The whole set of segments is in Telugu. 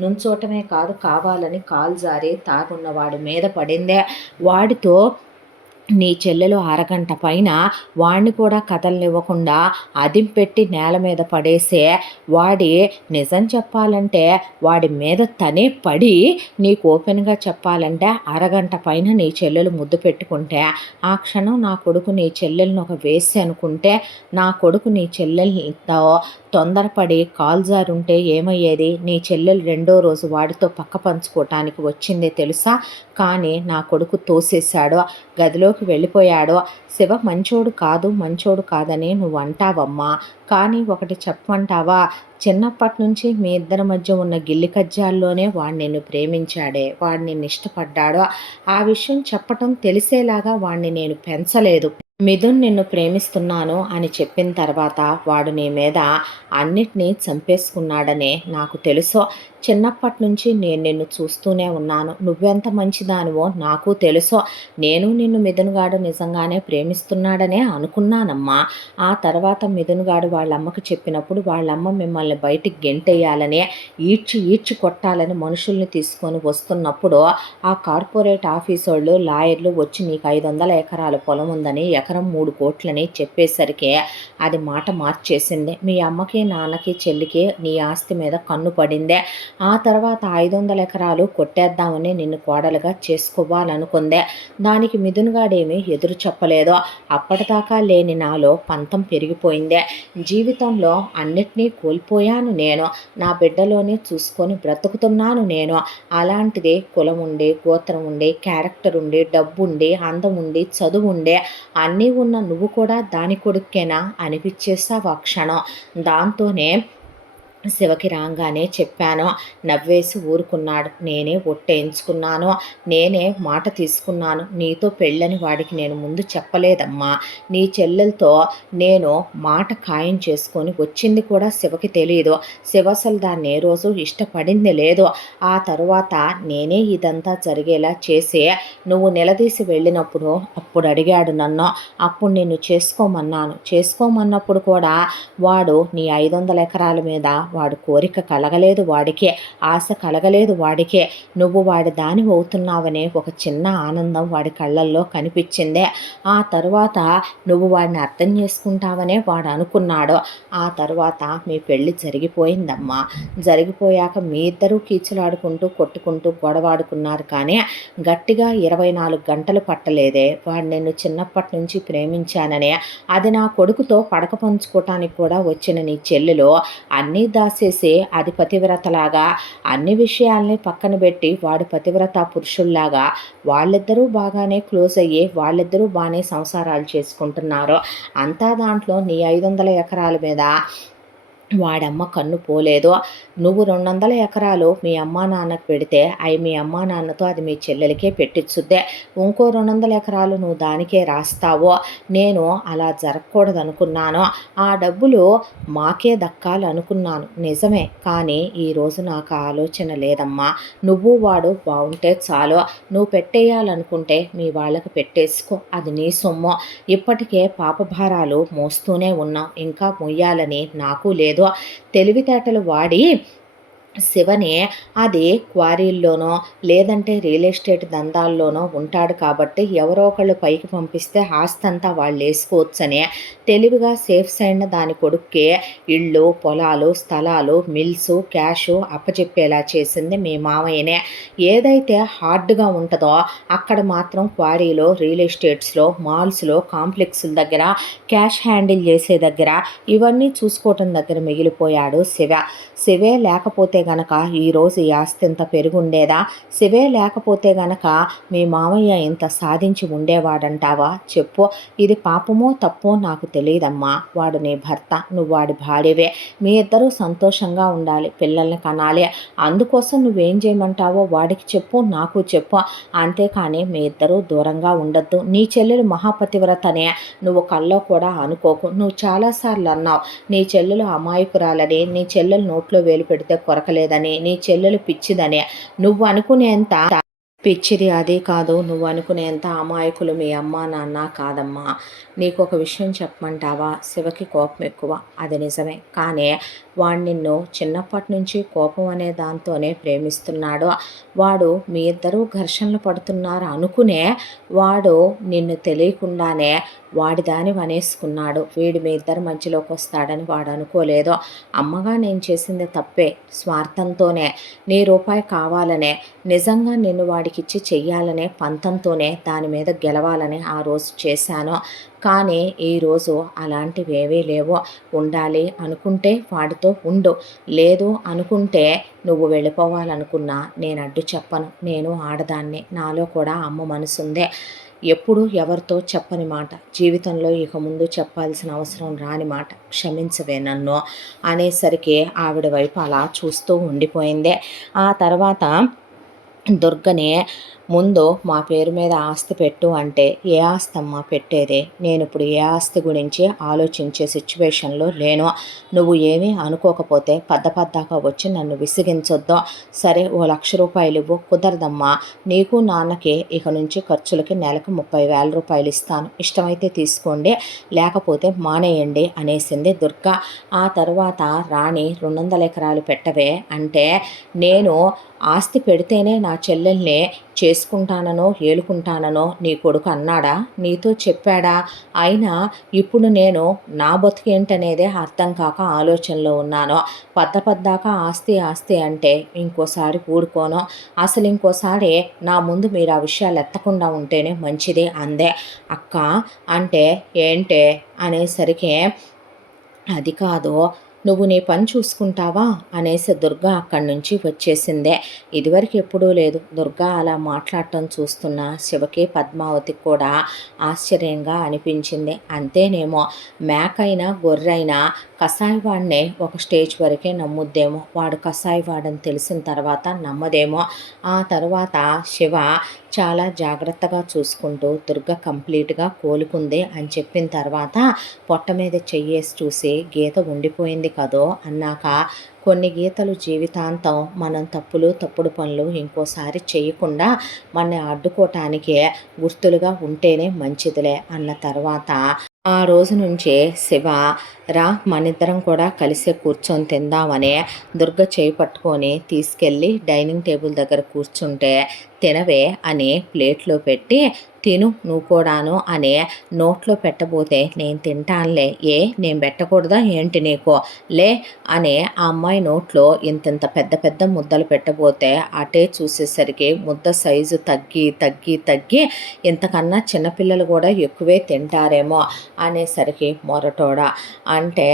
నుంచోటమే కాదు కావాలని కాలు జారి తాగున్న వాడి మీద పడిందే. వాడితో నీ చెల్లెలు అరగంట పైన వాడిని కూడా కదలనివ్వకుండా అదింపెట్టి నేల మీద పడేసే వాడి నిజం చెప్పాలంటే వాడి మీద తనే పడి నీకు ఓపెన్గా చెప్పాలంటే అరగంట పైన నీ చెల్లెలు ముద్దు పెట్టుకుంటే ఆ క్షణం నా కొడుకు నీ చెల్లెలను ఒక వేసి అనుకుంటే నా కొడుకు నీ చెల్లెలతో తొందరపడి కాల్జారుంటే ఏమయ్యేది? నీ చెల్లెలు రెండో రోజు వాడితో పక్క పంచుకోవటానికి వచ్చిందే తెలుసా? కానీ నా కొడుకు తోసేశాడు, గదిలోకి వెళ్ళిపోయాడు. శివ మంచోడు కాదని నువ్వు అంటావమ్మా, కానీ ఒకటి చెప్పమంటావా? చిన్నప్పటి నుంచి మీ ఇద్దరి మధ్య ఉన్న గిల్లి కజ్జాల్లోనే వాడు నిన్ను ప్రేమించాడే, వాడు నిన్ను ఇష్టపడ్డాడు. ఆ విషయం చెప్పటం తెలిసేలాగా వాడిని నేను పెంచలేదు. మిథున్ నిన్ను ప్రేమిస్తున్నాను అని చెప్పిన తర్వాత వాడు నీ మీద అన్నిటినీ చంపేసుకున్నాడనే నాకు తెలుసు. చిన్నప్పటి నుంచి నేను నిన్ను చూస్తూనే ఉన్నాను. నువ్వెంత మంచిదానివో నాకు తెలుసు. నేను నిన్ను మిథున్గాడు నిజంగానే ప్రేమిస్తున్నాడనే అనుకున్నానమ్మా. ఆ తర్వాత మిథున్గాడు వాళ్ళమ్మకి చెప్పినప్పుడు వాళ్ళమ్మ మిమ్మల్ని బయటికి గెంటేయాలని, ఈడ్చి కొట్టాలని మనుషుల్ని తీసుకొని వస్తున్నప్పుడు ఆ కార్పొరేట్ ఆఫీస్ వాళ్ళు లాయర్లు వచ్చి నీకు 500 ఎకరాల పొలం ఉందని ఎకరం 3 కోట్లని చెప్పేసరికి అది మాట మార్చేసింది. మీ అమ్మకి నాన్నకి చెల్లికి నీ ఆస్తి మీద కన్ను పడిందే. ఆ తర్వాత 500 ఎకరాలు కొట్టేద్దామని నిన్ను కోడలుగా చేసుకోవాలనుకుందే. దానికి మిథున్గాడేమీ ఎదురు చెప్పలేదు. అప్పటిదాకా లేని నాలో పంతం పెరిగిపోయిందే. జీవితంలో అన్నిటినీ కోల్పోయాను నేను. నా బిడ్డలోనే చూసుకొని బ్రతుకుతున్నాను నేను. అలాంటిది కులం ఉండి, గోత్రం ఉండి, క్యారెక్టర్ ఉండి, డబ్బు ఉండి, అందం ఉండి, చదువు ఉండే అన్నీ ఉన్న నువ్వు కూడా దాని కొడుక్కేనా అనిపించేసావు ఆ క్షణం. దాంతోనే శివకి రాగానే చెప్పాను. నవ్వేసి ఊరుకున్నాడు. నేనే ఒట్టేయించుకున్నాను, నేనే మాట తీసుకున్నాను. నీతో పెళ్ళని వాడికి నేను ముందు చెప్పలేదమ్మా. నీ చెల్లెలతో నేను మాట ఖాయం చేసుకొని వచ్చింది కూడా శివకి తెలియదు. శివ అసలు దాన్ని ఏ రోజు ఇష్టపడింది లేదు. ఆ తరువాత నేనే ఇదంతా జరిగేలా చేసి నువ్వు నిలదీసి వెళ్ళినప్పుడు అప్పుడు అడిగాడు నన్ను. అప్పుడు నిన్ను చేసుకోమన్నప్పుడు కూడా వాడు నీ 500 ఎకరాల మీద వాడు కోరిక కలగలేదు, వాడికే ఆశ కలగలేదు. వాడికే నువ్వు వాడి దాని అవుతున్నావనే ఒక చిన్న ఆనందం వాడి కళ్ళల్లో కనిపించిందే. ఆ తరువాత నువ్వు వాడిని అర్థం చేసుకుంటావనే వాడు అనుకున్నాడు. ఆ తరువాత మీ పెళ్ళి జరిగిపోయిందమ్మా. జరిగిపోయాక మీ ఇద్దరూ కీచులాడుకుంటూ కొట్టుకుంటూ గొడవాడుకున్నారు. కానీ గట్టిగా 24 గంటలు పట్టలేదే వాడు నిన్ను చిన్నప్పటి నుంచి ప్రేమించాననే. అది నా కొడుకుతో పడక పంచుకోవటానికి కూడా వచ్చిన నీ చెల్లెలు అన్నీ దాసేసి అది పతివ్రతలాగా అన్ని విషయాల్ని పక్కన పెట్టి వాడు పతివ్రత పురుషుల్లాగా వాళ్ళిద్దరూ బాగానే క్లోజ్ అయ్యి వాళ్ళిద్దరూ బాగానే సంసారాలు చేసుకుంటున్నారు. అంతా దాంట్లో నీ 500 ఎకరాల మీద వాడమ్మ కన్ను పోలేదు. నువ్వు 200 ఎకరాలు మీ అమ్మా నాన్నకు పెడితే అవి మీ అమ్మా నాన్నతో అది మీ చెల్లెలకే పెట్టించుద్దే. ఇంకో 200 ఎకరాలు నువ్వు దానికే రాస్తావో. నేను అలా జరగకూడదు అనుకున్నాను. ఆ డబ్బులు మాకే దక్కాలనుకున్నాను నిజమే. కానీ ఈరోజు నాకు ఆలోచన లేదమ్మా. నువ్వు వాడు బాగుంటే చాలు. నువ్వు పెట్టేయాలనుకుంటే మీ వాళ్ళకి పెట్టేసుకో, అది నీ సొమ్ము. ఇప్పటికే పాపభారాలు మోస్తూనే ఉన్నాం, ఇంకా మొయ్యాలని నాకు లేదు. తెలివితేటలు వాడి శివని అది క్వారీల్లోనో లేదంటే రియల్ ఎస్టేట్ దందాల్లోనో ఉంటాడు కాబట్టి ఎవరో ఒకళ్ళు పైకి పంపిస్తే ఆస్తి అంతా వాళ్ళు వేసుకోవచ్చని తెలివిగా సేఫ్ సైడ్ దాని కొడుక్కి ఇళ్ళు, పొలాలు, స్థలాలు, మిల్సు, క్యాషు అప్పచెప్పేలా చేసింది మీ మామయ్యనే. ఏదైతే హార్డ్గా ఉంటుందో అక్కడ మాత్రం క్వారీలో, రియల్ ఎస్టేట్స్లో, మాల్స్లో, కాంప్లెక్స్ల దగ్గర, క్యాష్ హ్యాండిల్ చేసే దగ్గర ఇవన్నీ చూసుకోవటం దగ్గర మిగిలిపోయాడు శివే లేకపోతే గనక ఈరోజు ఈ ఆస్తి ఇంత పెరుగుండేదా? శివే లేకపోతే గనక మీ మామయ్య ఇంత సాధించి ఉండేవాడంటావా? చెప్పు. ఇది పాపమో తప్పో నాకు తెలియదమ్మా. వాడు నీ భర్త, నువ్వు వాడి భార్యవే. మీ ఇద్దరూ సంతోషంగా ఉండాలి, పిల్లల్ని కనాలి. అందుకోసం నువ్వేం చేయమంటావో వాడికి చెప్పు, నాకు చెప్పు. అంతేకాని మీ ఇద్దరూ దూరంగా ఉండొద్దు. నీ చెల్లెలు మహాపతివ్రతనే నువ్వు కల్లో కూడా అనుకోకు. నువ్వు చాలాసార్లు అన్నావు నీ చెల్లెలు అమాయకురాలని, నీ చెల్లెలు నోట్లో వేలు పెడితే కొరకలేదని, నీ చెల్లెలు పిచ్చిదని. నువ్వు అనుకునేంత పిచ్చిది అది కాదు. నువ్వు అనుకునేంత అమాయకులు మీ అమ్మ, నాన్న కాదమ్మా. నీకొక విషయం చెప్పమంటావా? శివకి కోపం ఎక్కువ. అది నిజమే. కానీ వాడు నిన్ను చిన్నప్పటి నుంచి కోపం అనే దాంతోనే ప్రేమిస్తున్నాడు. వాడు మీ ఇద్దరూ ఘర్షణలు పడుతున్నారు అనుకునే వాడు నిన్ను తెలియకుండానే వాడి దాని వనేసుకున్నాడు. వీడు మీ ఇద్దరి మధ్యలోకి వస్తాడని వాడు అనుకోలేదు. అమ్మగా నేను చేసింది తప్పే. స్వార్థంతోనే, నీ రూపాయి కావాలనే, నిజంగా నిన్ను వాడికిచ్చి చెయ్యాలనే పంతంతోనే దాని మీద గెలవాలని ఆ రోజు చేశాను. కానీ ఈరోజు అలాంటివేవీ లేవు. ఉండాలి అనుకుంటే వాడితో ఉండు. లేదు అనుకుంటే నువ్వు వెళ్ళిపోవాలనుకున్నా నేను అడ్డు చెప్పను. నేను ఆడదాన్ని. నాలో కూడా అమ్మ మనసుందే. ఎప్పుడు ఎవరితో చెప్పని మాట, జీవితంలో ఇక ముందు చెప్పాల్సిన అవసరం రాని మాట, క్షమించవే నన్ను అనేసరికి ఆవిడ వైపు అలా చూస్తూ ఉండిపోయిందే. ఆ తర్వాత దుర్గని ముందు మా పేరు మీద ఆస్తి పెట్టు అంటే, ఏ ఆస్తి అమ్మా పెట్టేదే? నేను ఇప్పుడు ఏ ఆస్తి గురించి ఆలోచించే సిచ్యువేషన్లో లేను. నువ్వు ఏమీ అనుకోకపోతే పద్దపద్దాక వచ్చి నన్ను విసిగించొద్దు. సరే, ఓ 1,00,000 రూపాయలు ఇవ్వు. కుదరదమ్మా. నీకు నాన్నకి ఇక నుంచి ఖర్చులకి నెలకు 30,000 రూపాయలు ఇస్తాను. ఇష్టమైతే తీసుకోండి, లేకపోతే మానేయండి అనేసింది దుర్గ. ఆ తర్వాత రాణి 200 ఎకరాలు పెట్టవే అంటే, నేను ఆస్తి పెడితేనే నా చెల్లెల్ని చేసుకుంటాననో ఏలుకుంటాననో నీ కొడుకు అన్నాడా? నీతో చెప్పాడా? అయినా ఇప్పుడు నేను నా బతుకేంటనేదే అర్థం కాక ఆలోచనలో ఉన్నాను. పద్దాక ఆస్తి ఆస్తి అంటే ఇంకోసారి ఊడుకోను. అసలు ఇంకోసారి నా ముందు మీరు ఆ విషయాలు ఎత్తకుండా ఉంటేనే మంచిది అందే. అక్క అంటే ఏంటే అనేసరికి, అది కాదు, నువ్వు నీ పని చూసుకుంటావా అనేసి దుర్గా అక్కడి నుంచి వచ్చేసిందే. ఇదివరకు ఎప్పుడూ లేదు. దుర్గా అలా మాట్లాడటం చూస్తున్న శివకి, పద్మావతికి కూడా ఆశ్చర్యంగా అనిపించింది. అంతేనేమో, మేకైనా గొర్రెైనా కసాయివాడినే ఒక స్టేజ్ వరకే నమ్ముద్దేమో, వాడు కసాయివాడని తెలిసిన తర్వాత నమ్మదేమో. ఆ తర్వాత శివ చాలా జాగ్రత్తగా చూసుకుంటూ దుర్గ కంప్లీట్గా కోలుకుంది అని చెప్పిన తర్వాత పొట్ట మీద చెయ్యేసి చూసి, గీత ఉండిపోయింది కదో అన్నాక, కొన్ని గీతలు జీవితాంతం మనం తప్పుడు పనులు ఇంకోసారి చేయకుండా మనని అడ్డుకోవటానికే గుర్తులుగా ఉంటేనే మంచిదిలే అన్న తర్వాత ఆ రోజు నుంచే శివ, రా మనిద్దరం కూడా కలిసే కూర్చొని తిందామని దుర్గ చేయి పట్టుకొని తీసుకెళ్ళి డైనింగ్ టేబుల్ దగ్గర కూర్చుంటే, తినవే అని ప్లేట్లో పెట్టి, తిను నువ్వు కూడాను అని నోట్లో పెట్టబోతే, నేను తింటానులే, ఏ నేను పెట్టకూడదా ఏంటి నీకు, లే అని ఆ అమ్మాయి నోట్లో ఇంతింత పెద్ద పెద్ద ముద్దలు పెట్టబోతే అటే చూసేసరికి ముద్ద సైజు తగ్గి తగ్గి తగ్గి ఇంతకన్నా చిన్నపిల్లలు కూడా ఎక్కువే తింటారేమో అనేసరికి మొరటోడ అంటే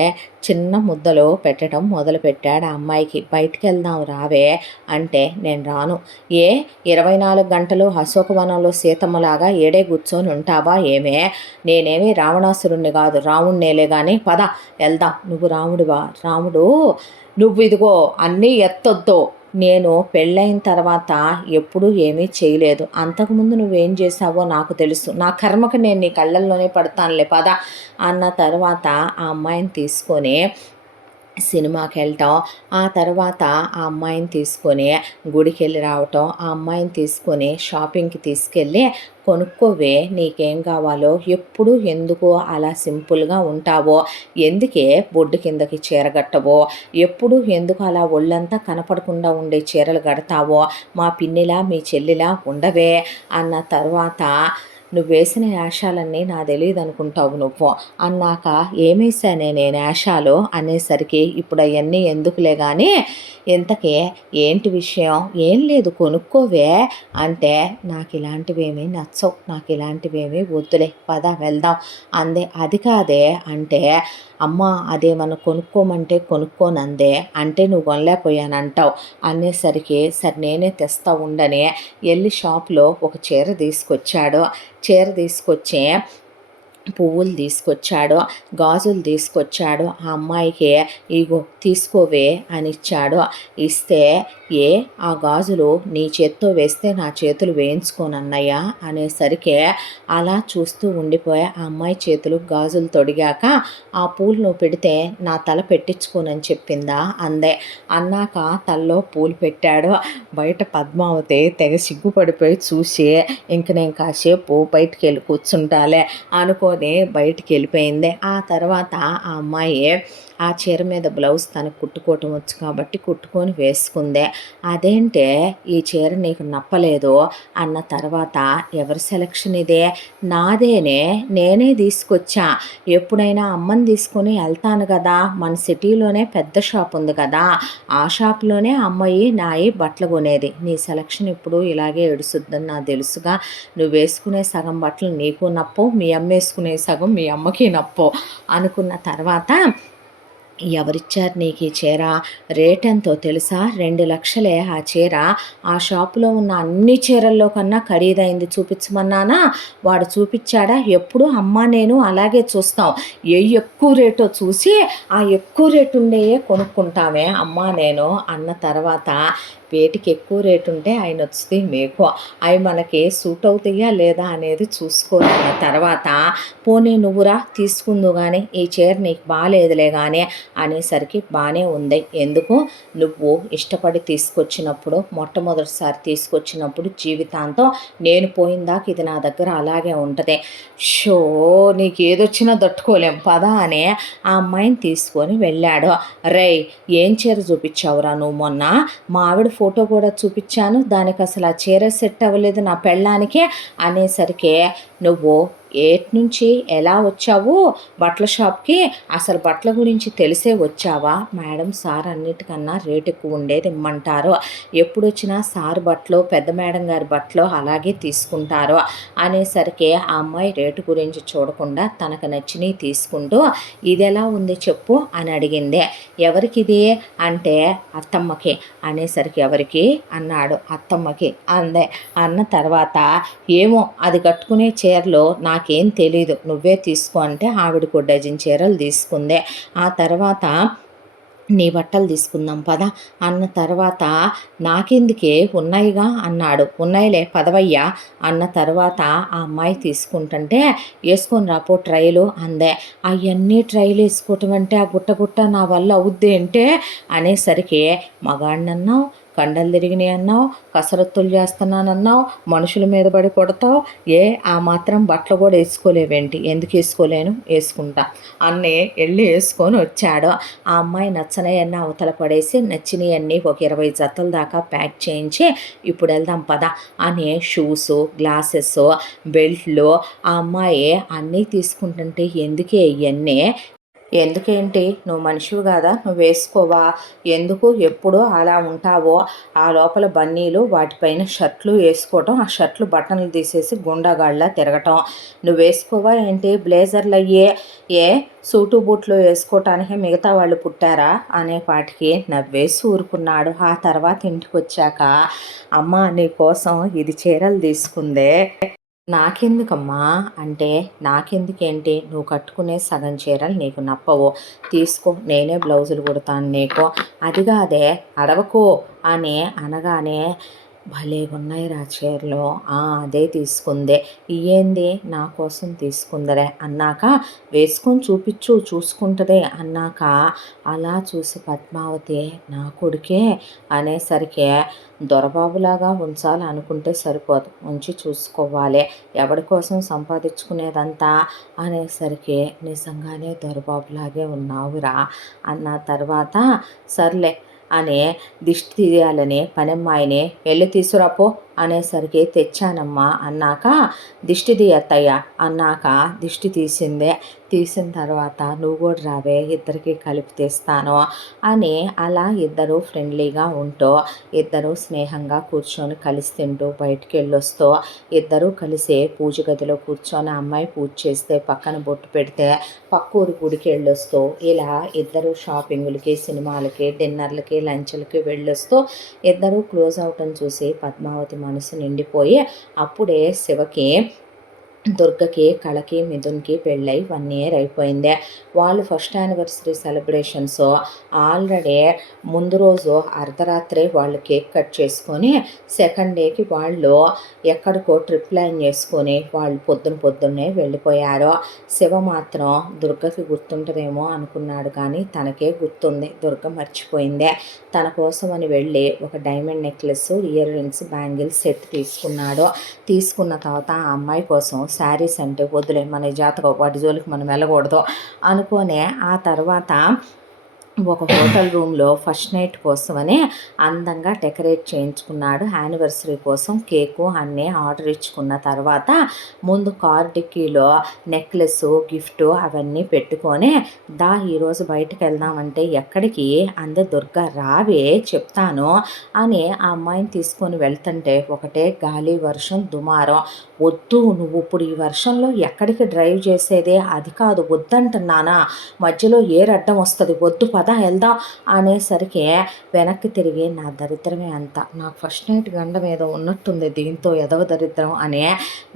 చిన్న ముద్దలు పెట్టడం మొదలుపెట్టాడు ఆ అమ్మాయికి. బయటికి వెళ్దాం రావే అంటే, నేను రాను. ఏ 24 గంటలు అశోకవనంలో సీతమ్మలాగా ఏడే కూర్చొని ఉంటావా ఏమే? నేనేమి రావణాసురుణ్ణి కాదు, రాముణ్ణేలే కానీ పద వెళ్దాం. నువ్వు రాముడివా? రాముడు నువ్వు ఇదిగో అన్నీ ఎత్తొద్దు. నేను పెళ్ళైన తర్వాత ఎప్పుడూ ఏమీ చేయలేదు. అంతకుముందు నువ్వేం చేసావో నాకు తెలుసు. నా కర్మకు నేను నీ కళ్ళల్లోనే పడతానులే పద అన్న తర్వాత ఆ అమ్మాయిని తీసుకొని సినిమాకి వెళ్ళటం, ఆ తర్వాత ఆ అమ్మాయిని తీసుకొని గుడికి వెళ్ళి రావటం, ఆ అమ్మాయిని తీసుకొని షాపింగ్కి తీసుకెళ్ళి, కొనుక్కోవే నీకేం కావాలో, ఎప్పుడు ఎందుకో అలా సింపుల్గా ఉంటావో, ఎందుకే బొడ్డు కిందకి చీర కట్టవో, ఎప్పుడు ఎందుకు అలా ఒళ్ళంతా కనపడకుండా ఉండే చీరలు కడతావో, మా పిన్నిలా మీ చెల్లిలా ఉండవే అన్న తర్వాత, నువ్వు వేసిన వేషాలన్నీ నా తెలియదు అనుకుంటావు నువ్వు అన్నాక, ఏమేసానే నేను వేషాలు అనేసరికి, ఇప్పుడు అవన్నీ ఎందుకులే కానీ ఇంతకే ఏంటి విషయం? ఏం లేదు కొనుక్కోవే అంటే, నాకు ఇలాంటివేమీ నచ్చవు, నాకు ఇలాంటివేమీ వద్దులే పద వెళ్దాం అందే. అది కాదే అంటే, అమ్మ అదేమన్నా కొనుక్కోమంటే కొనుక్కోనందే అంటే, నువ్వు కొనలేకపోయానంటావు అనేసరికి, సరే నేనే తెస్తా ఉండని వెళ్ళి షాప్లో ఒక చీర తీసుకొచ్చాడు. చీర తీసుకొచ్చి పువ్వులు తీసుకొచ్చాడు, గాజులు తీసుకొచ్చాడు. ఆ అమ్మాయికి ఇగో తీసుకోవే అని ఇచ్చాడు. ఇస్తే ఏ ఆ గాజులు నీ చేత్తో వేస్తే నా చేతులు వేయించుకోనన్నయ్య అనేసరికి అలా చూస్తూ ఉండిపోయా. ఆ అమ్మాయి చేతులు గాజులు తొడిగాక ఆ పూలు నువ్వు పెడితే నా తల పెట్టించుకోనని చెప్పిందా అందే. అన్నాక తల్లో పూలు పెట్టాడు. బయట పద్మావతి తెగ సిగ్గుపడిపోయి చూసి ఇంక నేను కాసేపు బయటికి వెళ్ళి కూర్చుంటాలే అనుకొని బయటికి వెళ్ళిపోయింది. ఆ తర్వాత ఆ అమ్మాయి ఆ చీర మీద బ్లౌజ్ తనకు కుట్టుకోవటం వచ్చు కాబట్టి కుట్టుకొని వేసుకుందే. అదేంటే ఈ చీర నీకు నప్పలేదు అన్న తర్వాత ఎవరి సెలక్షన్ ఇదే? నాదేనే, నేనే తీసుకొచ్చా. ఎప్పుడైనా అమ్మని తీసుకొని వెళ్తాను కదా, మన సిటీలోనే పెద్ద షాప్ ఉంది కదా, ఆ షాప్లోనే అమ్మాయి నాయి బట్టలు కొనేది. నీ సెలక్షన్ ఇప్పుడు ఇలాగే ఏడుస్తుందని నాకు తెలుసుగా. నువ్వు వేసుకునే సగం బట్టలు నీకు నప్పవు, మీ అమ్మ వేసుకునే సగం మీ అమ్మకి నప్పవు అనుకున్న తర్వాత ఎవరిచ్చారు నీకు ఈ చీర? రేట్ ఎంతో తెలుసా? 2 లక్షలే ఆ చీర. ఆ షాపులో ఉన్న అన్ని చీరల్లో కన్నా ఖరీదైంది చూపించమన్నానా? వాడు చూపించాడా? ఎప్పుడు అమ్మ నేను అలాగే చూస్తాం. ఏ ఎక్కువ రేటో చూసి ఆ ఎక్కువ రేటు ఉండేయే కొనుక్కుంటామే అమ్మ నేను అన్న తర్వాత వేటికి ఎక్కువ రేటు ఉంటే ఆయన వస్తే మీకు అవి మనకి సూట్ అవుతాయా లేదా అనేది చూసుకోవాలన్న తర్వాత పోనీ నువ్వురా తీసుకుందు కానీ ఈ చీర నీకు బాగాలేదులే కానీ అనేసరికి బాగానే ఉంది. ఎందుకు? నువ్వు ఇష్టపడి తీసుకొచ్చినప్పుడు, మొట్టమొదటిసారి తీసుకొచ్చినప్పుడు జీవితాంతం నేను పోయిందాక ఇది నా దగ్గర అలాగే ఉంటుంది. షో నీకు ఏదొచ్చినా తట్టుకోలేం పదా అని ఆ అమ్మాయిని తీసుకొని వెళ్ళాడు. రేయ్ ఏం చీర చూపించావురా నువ్వు మొన్న? మా ఆవిడ ఫోటో కూడా చూపించాను, దానికి అసలు ఆ చీర సెట్ అవ్వలేదు నా పెళ్ళానికి అనేసరికి నువ్వు ఏటి నుంచి ఎలా వచ్చావు బట్టల షాప్కి? అసలు బట్టల గురించి తెలిసే వచ్చావా? మేడం సార్ అన్నిటికన్నా రేట్ ఎక్కువ ఉండేది ఇమ్మంటారు. ఎప్పుడు వచ్చినా సార్ బట్టలు పెద్ద మేడం గారి బట్టలు అలాగే తీసుకుంటారు అనేసరికి ఆ అమ్మాయి రేటు గురించి చూడకుండా తనకు నచ్చినవి తీసుకుంటూ ఇది ఎలా ఉంది చెప్పు అని అడిగింది. ఎవరికి ఇది అంటే అత్తమ్మకి అనేసరికి ఎవరికి అన్నాడు. అత్తమ్మకి అందే. అన్న తర్వాత ఏమో అది కట్టుకునే చీరలో నాకేం తెలీదు, నువ్వే తీసుకో అంటే ఆవిడకు డజన్ చీరలు తీసుకుందే. ఆ తర్వాత నీ బట్టలు తీసుకుందాం పద అన్న తర్వాత నాకెందుకే ఉన్నాయిగా అన్నాడు. ఉన్నాయిలే పదవయ్యా అన్న తర్వాత ఆ అమ్మాయి తీసుకుంటుంటే వేసుకొని రాపో ట్రైలు అందే. అవన్నీ ట్రైలు వేసుకోవటం అంటే ఆ గుట్ట గుట్ట నా వల్ల అవుద్ది అంటే అనేసరికి మగాడినన్నావు, కండలు తిరిగినాయి అన్నావు, కసరత్తులు చేస్తున్నానన్నావు, మనుషుల మీద పడి కొడతావు, ఏ ఆ మాత్రం బట్టలు కూడా వేసుకోలేవేంటి? ఎందుకు వేసుకోలేను, వేసుకుంటా అన్నీ వెళ్ళి వేసుకొని వచ్చాడు. ఆ అమ్మాయి నచ్చనవన్నీ అవతల పడేసి నచ్చినవన్నీ ఒక 20 జతల దాకా ప్యాక్ చేయించి ఇప్పుడు వెళ్దాం పద అని షూసు, గ్లాసెస్, బెల్ట్లు ఆ అమ్మాయి అన్నీ తీసుకుంటుంటే ఎందుకే ఇవన్నీ? ఎందుకేంటి నువ్వు మనిషివి కాదా, నువ్వు వేసుకోవా? ఎందుకు ఎప్పుడు అలా ఉంటావో? ఆ లోపల బన్నీలు వాటిపైన షర్ట్లు వేసుకోవటం, ఆ షర్ట్లు బట్టన్లు తీసేసి గుండాగాళ్ళ తిరగటం నువ్వు వేసుకోవా ఏంటి? బ్లేజర్లు అయ్యే ఏ సూటు బూట్లు వేసుకోవటానికి మిగతా వాళ్ళు పుట్టారా అనేపాటికి నవ్వేసి ఊరుకున్నాడు. ఆ తర్వాత ఇంటికి వచ్చాక అమ్మ నీ కోసం ఇది చీరలు తీసుకుందే. నాకెందుకమ్మా అంటే నాకెందుకేంటి, నువ్వు కట్టుకునే సగం చీరలు నీకు నప్పవు, తీసుకో నేనే బ్లౌజులు కుడతాను నీకు. అది కాదే అడవకో అని అనగానే భలే ఉన్నాయి రా చీరలు, అదే తీసుకుందే. ఇయ్యేంది నా కోసం తీసుకుందరే అన్నాక వేసుకొని చూపించు చూసుకుంటుంది అన్నాక అలా చూసి పద్మావతి నా కొడుకే అనేసరికి దొరబాబులాగా ఉంచాలి అనుకుంటే సరిపోదు, ఉంచి చూసుకోవాలి, ఎవరి కోసం సంపాదించుకునేదంతా అనేసరికి నిజంగానే దొరబాబులాగే ఉన్నావురా అన్న తర్వాత సర్లే అని దిష్టి తీయాలని పనమ్మాయిని వెళ్ళి తీసుకురాపో అనేసరికి తెచ్చానమ్మా అన్నాక దిష్టి తీయత్తయ్య అన్నాక దిష్టి తీసిందే. తీసిన తర్వాత నువ్వు కూడా రావే ఇద్దరికి కలిపి తీస్తాను అని అలా ఇద్దరు ఫ్రెండ్లీగా ఉంటూ ఇద్దరు స్నేహంగా కూర్చొని కలిసి తింటూ బయటికి వెళ్ళొస్తూ ఇద్దరూ కలిసి పూజ గదిలో కూర్చొని అమ్మాయి పూజ చేస్తే పక్కన బొట్టు పెడితే పక్కూరి గుడికి వెళ్ళొస్తూ ఇలా ఇద్దరు షాపింగులకి, సినిమాలకి, డిన్నర్లకి, లంచ్లకి వెళ్ళొస్తూ ఇద్దరూ క్లోజ్ అవటం చూసి పద్మావతి మనసు నిండిపోయి అప్పుడే శివకి దుర్గకి, కళకి, మిథున్‌కి పెళ్ళై 1 ఇయర్ అయిపోయింది. వాళ్ళు ఫస్ట్ యానివర్సరీ సెలబ్రేషన్స్ ఆల్రెడీ ముందు రోజు అర్ధరాత్రే వాళ్ళు కేక్ కట్ చేసుకొని, సెకండ్ డేకి వాళ్ళు ఎక్కడికో ట్రిప్ ప్లాన్ చేసుకొని వాళ్ళు పొద్దున్నే వెళ్ళిపోయారు. శివ మాత్రం దుర్గకి గుర్తుంటదేమో అనుకున్నాడు కానీ తనకే గుర్తుంది. దుర్గ మర్చిపోయింది. తన కోసమని వెళ్ళి ఒక diamond necklace, ear rings, bangles set తీసుకున్నాడు. తీసుకున్న తర్వాత ఆ అమ్మాయి కోసం శారీస్ అంటే వద్దులే మన జాతకం వాటి జోలికి మనం వెళ్ళకూడదు అనుకోనే ఆ తర్వాత ఒక హోటల్ రూమ్లో ఫస్ట్ నైట్ కోసమని అందంగా డెకరేట్ చేయించుకున్నాడు. యానివర్సరీ కోసం కేకు అన్నీ ఆర్డర్ ఇచ్చుకున్న తర్వాత ముందు కార్ డిక్కీలో నెక్లెస్, గిఫ్ట్ అవన్నీ పెట్టుకొని ఈరోజు బయటకు వెళ్దామంటే ఎక్కడికి అందే దుర్గా రావే చెప్తాను అని ఆ అమ్మాయిని తీసుకొని వెళ్తుంటే ఒకటే గాలి వర్షం దుమారం. వద్దు నువ్వు ఇప్పుడు ఈ వర్షంలో ఎక్కడికి డ్రైవ్ చేసేదే అది కాదు వద్దంటున్నానా మధ్యలో అడ్డం వస్తుంది వద్దు పద వెళ్దాం అనేసరికి వెనక్కి తిరిగి నా దరిద్రమే అంత నాకు ఫస్ట్ నైట్ గండం ఏదో ఉన్నట్టుంది దీంతో ఎదవ దరిద్రం అని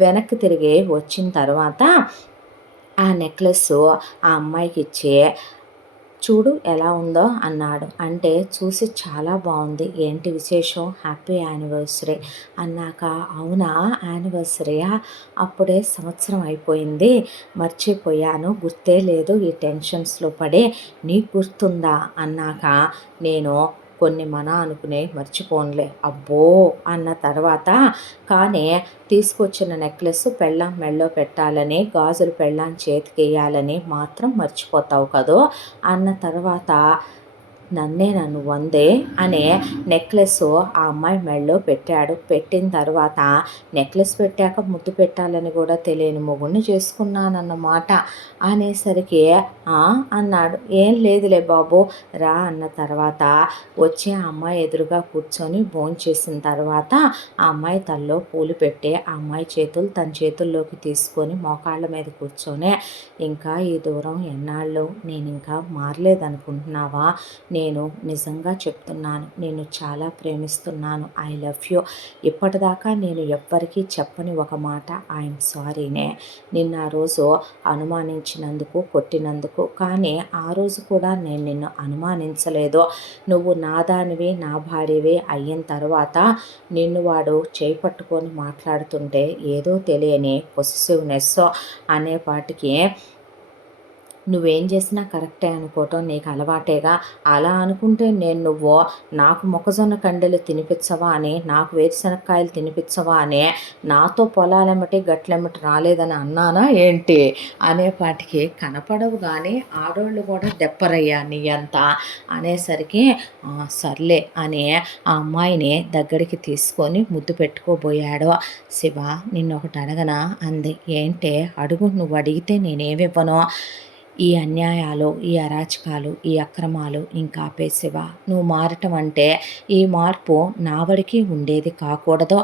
వెనక్కి తిరిగి వచ్చిన తర్వాత ఆ నెక్లెస్ ఆ అమ్మాయికి ఇచ్చి చూడు ఎలా ఉందో అన్నాడు. అంటే చూసి చాలా బాగుంది ఏంటి విశేషం హ్యాపీ యానివర్సరీ అన్నాక అవునా యానివర్సరీయా అప్పుడే సంవత్సరం అయిపోయింది మర్చిపోయాను గుర్తే లేదు ఈ టెన్షన్స్లో పడి నీకు గుర్తుందా అన్నాక నేను కొన్ని అనుకునే మర్చిపోన్లే అబ్బో అన్న తర్వాత కానీ తీసుకొచ్చిన నెక్లెస్ పెళ్ళాం మెళ్ళో పెట్టాలని గాజులు పెళ్ళాం చేతికేయాలని మాత్రం మర్చిపోతావు కదూ అన్న తర్వాత నన్ను వందే అనే నెక్లెస్ ఆ అమ్మాయి మెడలో పెట్టాడు. పెట్టిన తర్వాత నెక్లెస్ పెట్టాక ముద్దు పెట్టాలని కూడా తెలియని మొగుడిని చేసుకున్నానన్నమాట అనేసరికి అన్నాడు. ఏం లేదులే బాబు రా అన్న తర్వాత వచ్చి ఆ అమ్మాయి ఎదురుగా కూర్చొని భోంచేసిన తర్వాత ఆ అమ్మాయి తల్లో పూలు పెట్టి ఆ అమ్మాయి చేతులు తన చేతుల్లోకి తీసుకొని మోకాళ్ళ మీద కూర్చొని ఇంకా ఈ దూరం ఎన్నాళ్ళు నేను ఇంకా మారలేదనుకుంటున్నావా నేను నిజంగా చెప్తున్నాను నేను చాలా ప్రేమిస్తున్నాను ఐ లవ్ యూ ఇప్పటిదాకా నేను ఎవ్వరికీ చెప్పని ఒక మాట ఐఎమ్ సారీనే నిన్న ఆ రోజు అనుమానించినందుకు కొట్టినందుకు కానీ ఆ రోజు కూడా నేను నిన్ను అనుమానించలేదు నువ్వు నా దానివి నా భార్యవి అయిన తర్వాత నిన్ను వాడు చేయి పట్టుకొని మాట్లాడుతుంటే ఏదో తెలియని పొసెసివ్నెస్ అనేపాటికి నువ్వేం చేసినా కరెక్టే అనుకోవటం నీకు అలవాటేగా అలా అనుకుంటే నువ్వు నాకు మొక్కజొన్న కండెలు తినిపించవా అని నాకు వేరుశనక్కాయలు తినిపించవా అని నాతో పొలాలెమ్మటి గట్లెమ్మటి రాలేదని అన్నానా ఏంటి అనేపాటికి కనపడవు కానీ ఆడోళ్ళు కూడా దెప్పరయ్యా నీ అంత అనేసరికి సర్లే అని ఆ అమ్మాయిని దగ్గరికి తీసుకొని ముద్దు పెట్టుకోబోయాడు. శివ నిన్నొకటి అడగనా అంది. ఏంటే అడుగు నువ్వు అడిగితే నేనేమివ్వను ఈ అన్యాయాలు ఈ అరాచకాలు ఈ అక్రమాలు ఇంకా ఆపేసేవా నువ్వు మారటం అంటే ఈ మార్పు నా వరకు ఉండేది కాకూడదు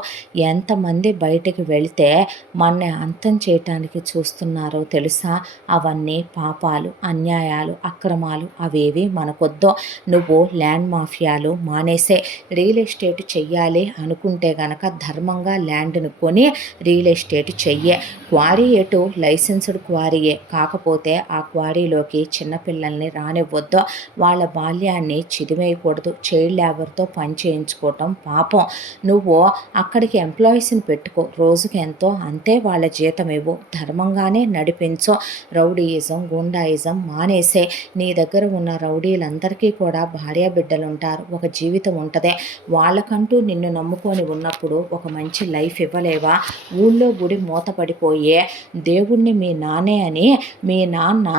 ఎంతమంది బయటికి వెళితే మన అంతం చేయటానికి చూస్తున్నారో తెలుసా అవన్నీ పాపాలు అన్యాయాలు అక్రమాలు అవేవి మనకొద్దు నువ్వు ల్యాండ్ మాఫియాలు మానేసే రియల్ ఎస్టేట్ చెయ్యాలి అనుకుంటే గనక ధర్మంగా ల్యాండ్ను కొని రియల్ ఎస్టేట్ చెయ్యే క్వారీ ఎటు లైసెన్స్డ్ క్వారీయే కాకపోతే ఆ క్వారీలోకి చిన్నపిల్లల్ని రానివ్వద్దు వాళ్ళ బాల్యాన్ని చిదివేయకూడదు చైల్డ్ లేబర్తో పని చేయించుకోవటం పాపం నువ్వు అక్కడికి ఎంప్లాయీస్ని పెట్టుకో రోజుకి ఎంతో అంతే వాళ్ళ జీతం ఇవ్వు ధర్మంగానే నడిపించు రౌడీయిజం గుండాయిజం మానేసే నీ దగ్గర ఉన్న రౌడీలందరికీ కూడా భార్య బిడ్డలు ఉంటారు ఒక జీవితం ఉంటుంది వాళ్ళకంటూ నిన్ను నమ్ముకొని ఉన్నప్పుడు ఒక మంచి లైఫ్ ఇవ్వలేవా ఊళ్ళో గుడి మూతపడిపోయే దేవుణ్ణి మీ నాన్నే అని మీ నాన్న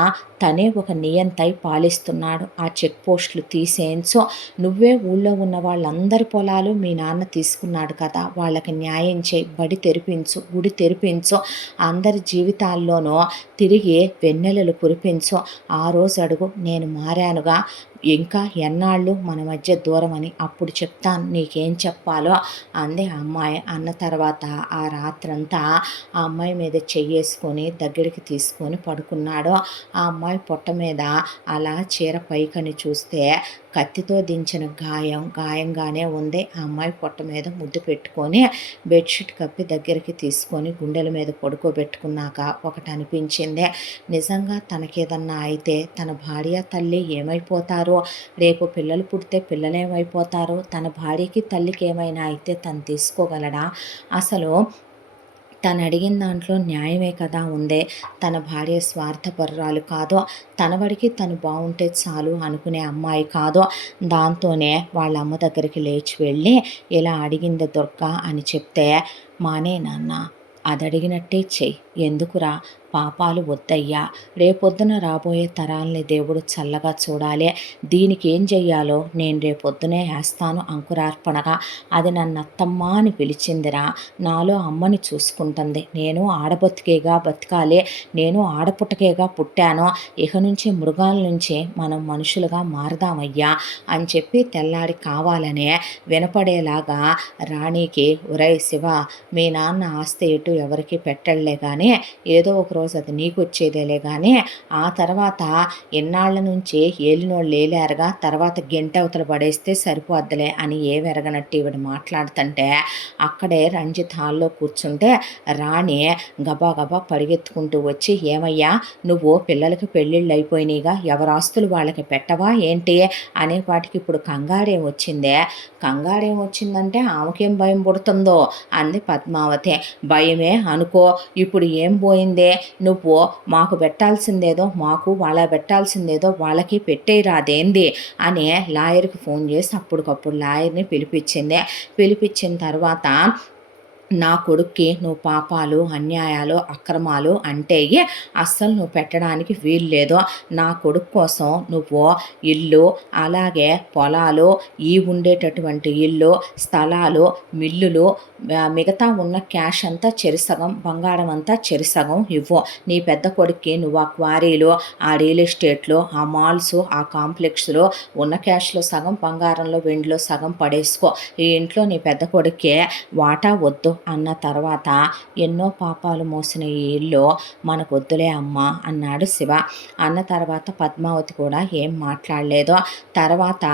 తనే ఒక నియంతై పాలిస్తున్నాడు ఆ చెక్ పోస్టులు తీసేయించు నువ్వే ఊళ్ళో ఉన్న వాళ్ళందరి పొలాలు మీ నాన్న తీసుకున్నాడు కదా వాళ్ళకి న్యాయం చేయి బడి తెరిపించు గుడి తెరిపించు అందరి జీవితాల్లోనూ తిరిగి వెన్నెలలు కురిపించు ఆ రోజు అడుగు నేను మారానుగా ఇంకా ఎన్నాళ్ళు మన మధ్య దూరం అని అప్పుడు చెప్తాను నీకేం చెప్పాలో అంది ఆ అమ్మాయి అన్న తర్వాత ఆ రాత్రంతా ఆ అమ్మాయి మీద చెయ్యేసుకొని దగ్గరికి తీసుకొని పడుకున్నాడు ఆ అమ్మాయి అమ్మాయి పొట్ట మీద అలా చీర పైకని చూస్తే కత్తితో దించిన గాయంగానే ఉంది. ఆ అమ్మాయి పొట్ట మీద ముద్దు పెట్టుకొని బెడ్షీట్ కప్పి దగ్గరికి తీసుకొని గుండెల మీద పడుకోబెట్టుకున్నాక ఒకటి అనిపించిందే, నిజంగా తనకేదన్నా అయితే తన భార్య తల్లి ఏమైపోతారో, రేపు పిల్లలు పుడితే పిల్లలేమైపోతారో, తన భార్యకి తల్లికి ఏమైనా అయితే తను తీసుకోగలడా? అసలు తను అడిగిన దాంట్లో న్యాయమే కదా ఉందే. తన భార్య స్వార్థపరురాలు కాదో, తన వడికి తను బాగుంటే చాలు అనుకునే అమ్మాయి కాదో. దాంతోనే వాళ్ళ అమ్మ దగ్గరికి లేచి వెళ్ళి ఇలా అడిగింది దుర్గా అని చెప్తే, మానే నాన్న, అది అడిగినట్టే చెయ్యి, ఎందుకురా పాపాలు వద్దయ్యా, రేపొద్దున రాబోయే తరాల్ని దేవుడు చల్లగా చూడాలి. దీనికి ఏం చెయ్యాలో నేను రేపొద్దునే వేస్తాను అంకురార్పణగా. అది నన్ను అత్తమ్మ అని పిలిచిందిరా, నాలో అమ్మని చూసుకుంటుంది. నేను ఆడబతికేగా బతకాలి, నేను ఆడపుట్టకేగా పుట్టాను, ఇక నుంచి మృగాల నుంచి మనం మనుషులుగా మారదామయ్యా అని చెప్పి తెల్లాడి కావాలనే వినపడేలాగా రాణికి, ఒరై శివ, మీ నాన్న ఆస్తి ఎటు ఎవరికి పెట్టలే కానీ ఏదో ఒక రోజు అది నీకు వచ్చేదేలే కానీ ఆ తర్వాత ఎన్నాళ్ళ నుంచి ఏలినోళ్ళు ఏలారుగా, తర్వాత గెంటవతలు పడేస్తే సరిపోద్దులే అని ఏమెరగనట్టు ఈవిడ మాట్లాడుతుంటే అక్కడే రంజిత్ హాల్లో కూర్చుంటే రాణి గబా పరిగెత్తుకుంటూ వచ్చి, ఏమయ్యా నువ్వు పిల్లలకి పెళ్ళిళ్ళు అయిపోయినాయిగా, ఎవరాస్తులు వాళ్ళకి పెట్టవా ఏంటి అనేపాటికి ఇప్పుడు కంగారేం వచ్చిందంటే ఆమెకేం భయం పుడుతుందో అంది పద్మావతి. భయమే అనుకో, ఇప్పుడు ఏం పోయిందే, నువ్వు మాకు పెట్టాల్సిందేదో మాకు, వాళ్ళ పెట్టాల్సిందేదో వాళ్ళకి పెట్టేరాదేంది అని లాయర్కి ఫోన్ చేసి అప్పటికప్పుడు లాయర్ని పిలిపించిన తర్వాత, నా కొడుక్కి నువ్వు పాపాలు, అన్యాయాలు, అక్రమాలు అంటే అస్సలు నువ్వు పెట్టడానికి వీల్లేదు. నా కొడుకు కోసం నువ్వు ఇల్లు, అలాగే పొలాలు, ఈ ఉండేటటువంటి ఇల్లు, స్థలాలు, మిల్లులు, మిగతా ఉన్న క్యాష్ అంతా చెరిసగం, బంగారం అంతా చెరిసగం ఇవ్వు. నీ పెద్ద కొడుక్కి నువ్వు ఆ క్వారీలు, ఆ రియల్ ఎస్టేట్లు, ఆ మాల్స్, ఆ కాంప్లెక్స్లో ఉన్న క్యాష్లో సగం, బంగారంలో వెండిలో సగం పడేసుకో. ఈ ఇంట్లో నీ పెద్ద కొడుక్కే వాటా వద్దు అన్న తర్వాత, ఎన్నో పాపాలు మోసిన ఈ ఇల్లు మనకొద్దులే అమ్మా అన్నాడు శివ. అన్న తర్వాత పద్మావతి కూడా ఏం మాట్లాడలేదు. తర్వాత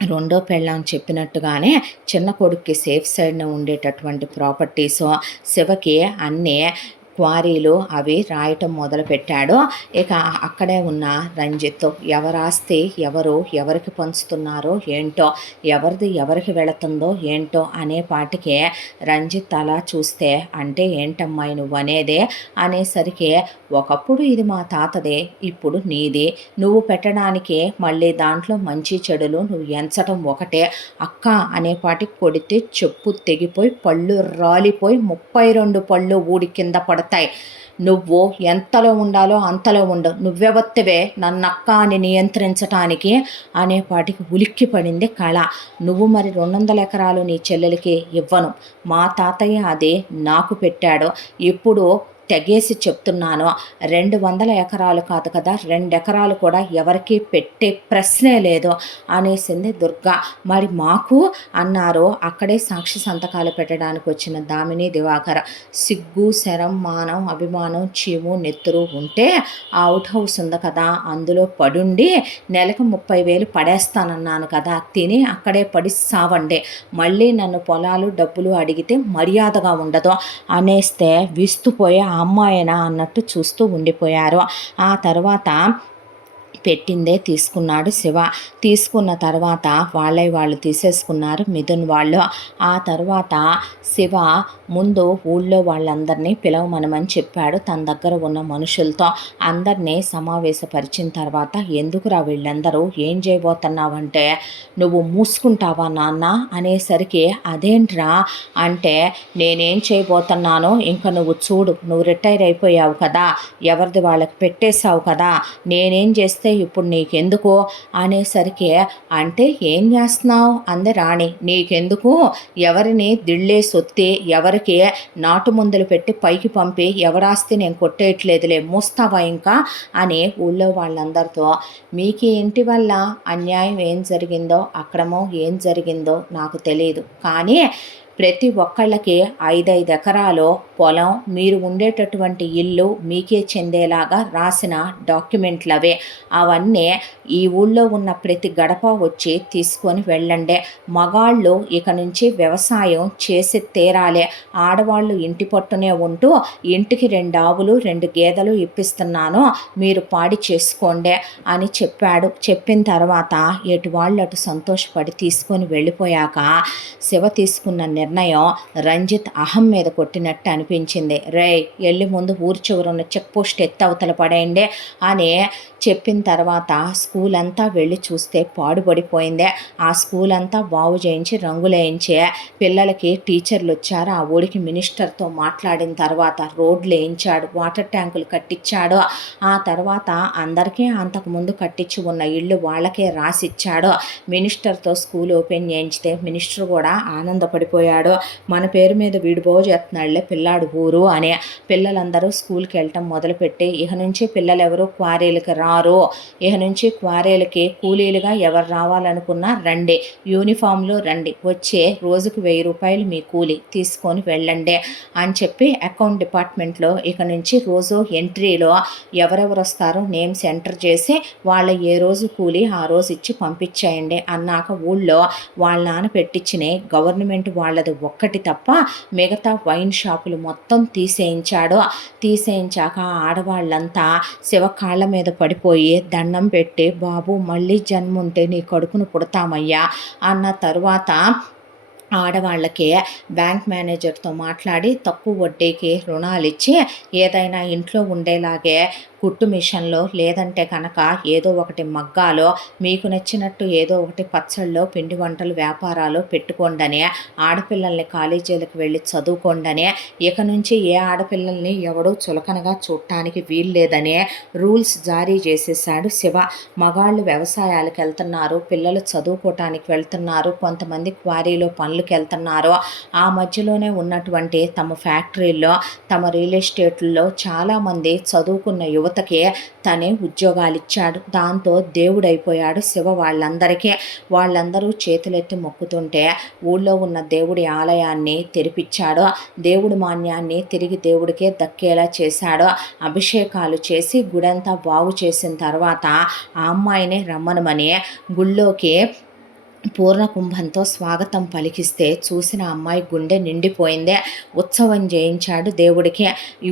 రెండో పెళ్ళాం చెప్పినట్టుగానే చిన్న కొడుక్కి సేఫ్ సైడ్న ఉండేటటువంటి ప్రాపర్టీసు, శివకి అన్నీ క్వారీలు అవి రాయటం మొదలుపెట్టాడు. ఇక అక్కడే ఉన్న రంజిత్ ఎవరాస్తి ఎవరికి పంచుతున్నారో ఏంటో, ఎవరిది ఎవరికి వెళుతుందో ఏంటో అనేపాటికే రంజిత్ అలా చూస్తే, అంటే ఏంటమ్మాయి నువ్వు అనేదే అనేసరికి, ఒకప్పుడు ఇది మా తాతదే, ఇప్పుడు నీది, నువ్వు పెట్టడానికి మళ్ళీ దాంట్లో మంచి చెడులు నువ్వు ఎంచటం ఒకటే. అక్క అనేపాటికి కొడితే చెప్పు తెగిపోయి పళ్ళు రాలిపోయి 32 పళ్ళు ఊడి కింద పడతాయి. నువ్వు ఎంతలో ఉండాలో అంతలో ఉండు, నువ్వెవత్తవే నన్నక్క అని నియంత్రించటానికి అనేపాటికి ఉలిక్కి పడింది కళ. నువ్వు మరి 200 ఎకరాలు నీ చెల్లెలకి ఇవ్వను, మా తాతయ్య అదే నాకు పెట్టాడు, ఇప్పుడు తెగేసి చెప్తున్నాను, 200 ఎకరాలు కాదు కదా, 2 ఎకరాలు కూడా ఎవరికి పెట్టే ప్రశ్నే లేదు అనేసింది దుర్గా. మరి మాకు అన్నారు. అక్కడే సాక్షి సంతకాలు పెట్టడానికి వచ్చిన దామిని దివాకర్, సిగ్గు, శరం, మానం, అభిమానం, చీము, నెత్తురు ఉంటే అవుట్ హౌస్ ఉంది కదా, అందులో పడుండి నెలకు 30,000 పడేస్తానన్నాను కదా, తిని అక్కడే పడి సావండి, మళ్ళీ నన్ను పొలాలు డబ్బులు అడిగితే మర్యాదగా ఉండదు అనేస్తే విస్తుపోయే అమ్మాయినా అన్నట్టు చూస్తూ ఉండిపోయారు. ఆ తర్వాత పెట్టిందే తీసుకున్నాడు శివ. తీసుకున్న తర్వాత వాళ్ళు తీసేసుకున్నారు మిథున్ వాళ్ళు. ఆ తర్వాత శివ ముందు ఊళ్ళో వాళ్ళందరినీ పిలవమనమని చెప్పాడు తన దగ్గర ఉన్న మనుషులతో. అందరినీ సమావేశపరిచిన తర్వాత, ఎందుకురా వీళ్ళందరూ, ఏం చేయబోతున్నావంటే, నువ్వు మూసుకుంటావా నాన్న అనేసరికి, అదేంట్రా అంటే, నేనేం చేయబోతున్నానో ఇంకా నువ్వు చూడు, నువ్వు రిటైర్ అయిపోయావు కదా, ఎవరిది వాళ్ళకి పెట్టేశావు కదా, నేనేం చేస్తే ఇప్పుడు నీకెందుకు అనేసరికి, అంటే ఏం చేస్తున్నావు అంది రాణి. నీకెందుకు, ఎవరిని దిళ్ళే సొత్తి ఎవరికి నాటు మందులు పెట్టి పైకి పంపి ఎవరాస్తి నేను కొట్టేయట్లేదులే, మూస్తావా ఇంకా అని ఊళ్ళో వాళ్ళందరితో, మీకు ఇంటి వల్ల అన్యాయం ఏం జరిగిందో, అక్రమం ఏం జరిగిందో నాకు తెలియదు, కానీ ప్రతి ఒక్కళ్ళకి 5-5 ఎకరాలు పొలం, మీరు ఉండేటటువంటి ఇల్లు మీకే చెందేలాగా రాసిన డాక్యుమెంట్లవే. అవన్నీ ఈ ఊళ్ళో ఉన్న ప్రతి గడప వచ్చి తీసుకొని వెళ్ళండి. మగాళ్ళు ఇక నుంచి వ్యవసాయం చేసి తీరాలి. ఆడవాళ్ళు ఇంటి పట్టునే ఉంటూ ఇంటికి 2 ఆవులు 2 గేదెలు ఇప్పిస్తున్నాను, మీరు పాడి చేసుకోండి అని చెప్పాడు. చెప్పిన తర్వాత ఎటు వాళ్ళు అటు సంతోషపడి తీసుకొని వెళ్ళిపోయాక శివ తీసుకున్న నిర్ణయం రంజిత్ అహం మీద కొట్టినట్టు అనిపించింది. వెళ్ళి ముందు ఊరి చివరున్న చెక్ పోస్ట్ ఎత్తి అవతల పడేయండి అని చెప్పిన తర్వాత స్కూల్ అంతా వెళ్ళి చూస్తే పాడుపడిపోయింది. ఆ స్కూల్ అంతా బాగు చేయించి రంగులేయించే పిల్లలకి టీచర్లు వచ్చారు. ఆ ఊరికి మినిస్టర్తో మాట్లాడిన తర్వాత రోడ్లు వేయించాడు, వాటర్ ట్యాంకులు కట్టించాడు. ఆ తర్వాత అందరికీ అంతకుముందు కట్టించి ఉన్న ఇళ్ళు వాళ్ళకే రాసిచ్చాడు. మినిస్టర్తో స్కూల్ ఓపెన్ చేయించితే మినిస్టర్ కూడా ఆనందపడిపోయాడు. మన పేరు మీద వీడు బాగు చేస్తున్నాడులే పిల్లాడు ఊరు అని. పిల్లలందరూ స్కూల్కి వెళ్ళటం మొదలుపెట్టి ఇక నుంచి పిల్లలు ఎవరు క్వారీలకు రారు, ఇక నుంచి క్వారీలకి కూలీలుగా ఎవరు రావాలనుకున్నా రండి, యూనిఫామ్లో రండి, వచ్చే రోజుకు 1000 రూపాయలు మీ కూలీ తీసుకొని వెళ్ళండి అని చెప్పి అకౌంట్ డిపార్ట్మెంట్లో ఇక నుంచి రోజు ఎంట్రీలో ఎవరెవరు వస్తారో నేమ్స్ ఎంటర్ చేసి వాళ్ళ ఏ రోజు కూలీ ఆ రోజు ఇచ్చి పంపించేయండి అన్నాక ఊళ్ళో వాళ్ళ నాన్న పెట్టించిన గవర్నమెంట్ వాళ్ళది ఒక్కటి తప్ప మిగతా వైన్ షాపులు మొత్తం తీసేయించాడు. తీసేయించాక ఆడవాళ్ళంతా శివ కాళ్ళ మీద పడిపోయి దండం పెట్టి, బాబు మళ్ళీ జన్మ ఉంటే నీ కడుపును పుడతామయ్యా అన్న తరువాత ఆడవాళ్ళకి బ్యాంక్ మేనేజర్తో మాట్లాడి తక్కువ వడ్డీకి రుణాలు ఇచ్చి ఏదైనా ఇంట్లో ఉండేలాగే కుట్టు మిషన్లో లేదంటే కనుక ఏదో ఒకటి మగ్గాలో మీకు నచ్చినట్టు ఏదో ఒకటి పచ్చళ్ళలో పిండి వంటలు వ్యాపారాలు పెట్టుకోండని, ఆడపిల్లల్ని కాలేజీలకు వెళ్ళి చదువుకోండని, ఇక నుంచి ఏ ఆడపిల్లల్ని ఎవడూ చులకనగా చూడటానికి వీల్లేదని రూల్స్ జారీ చేసేసాడు శివ. మగాళ్ళు వ్యవసాయాలకు వెళ్తున్నారు, పిల్లలు చదువుకోవటానికి వెళ్తున్నారు, కొంతమంది క్వారీలో పనులకు వెళ్తున్నారు. ఆ మధ్యలోనే ఉన్నటువంటి తమ ఫ్యాక్టరీల్లో తమ రియల్ ఎస్టేట్లలో చాలామంది చదువుకున్న యువతకి తనే ఉద్యోగాలు ఇచ్చాడు. దాంతో దేవుడైపోయాడు శివ వాళ్ళందరికీ. వాళ్ళందరూ చేతులెత్తి మొక్కుతుంటే ఊళ్ళో ఉన్న దేవుడి ఆలయాన్ని తెరిపించాడు. దేవుడి మాన్యాన్ని తిరిగి దేవుడికే దక్కేలా చేశాడు. అభిషేకాలు చేసి గుడంతా బాగు చేసిన తర్వాత ఆ అమ్మాయిని రమ్మనమని గుళ్ళోకి పూర్ణ కుంభంతో స్వాగతం పలికిస్తే చూసిన అమ్మాయి గుండె నిండిపోయిందే. ఉత్సవం చేయించాడు దేవుడికి. ఈ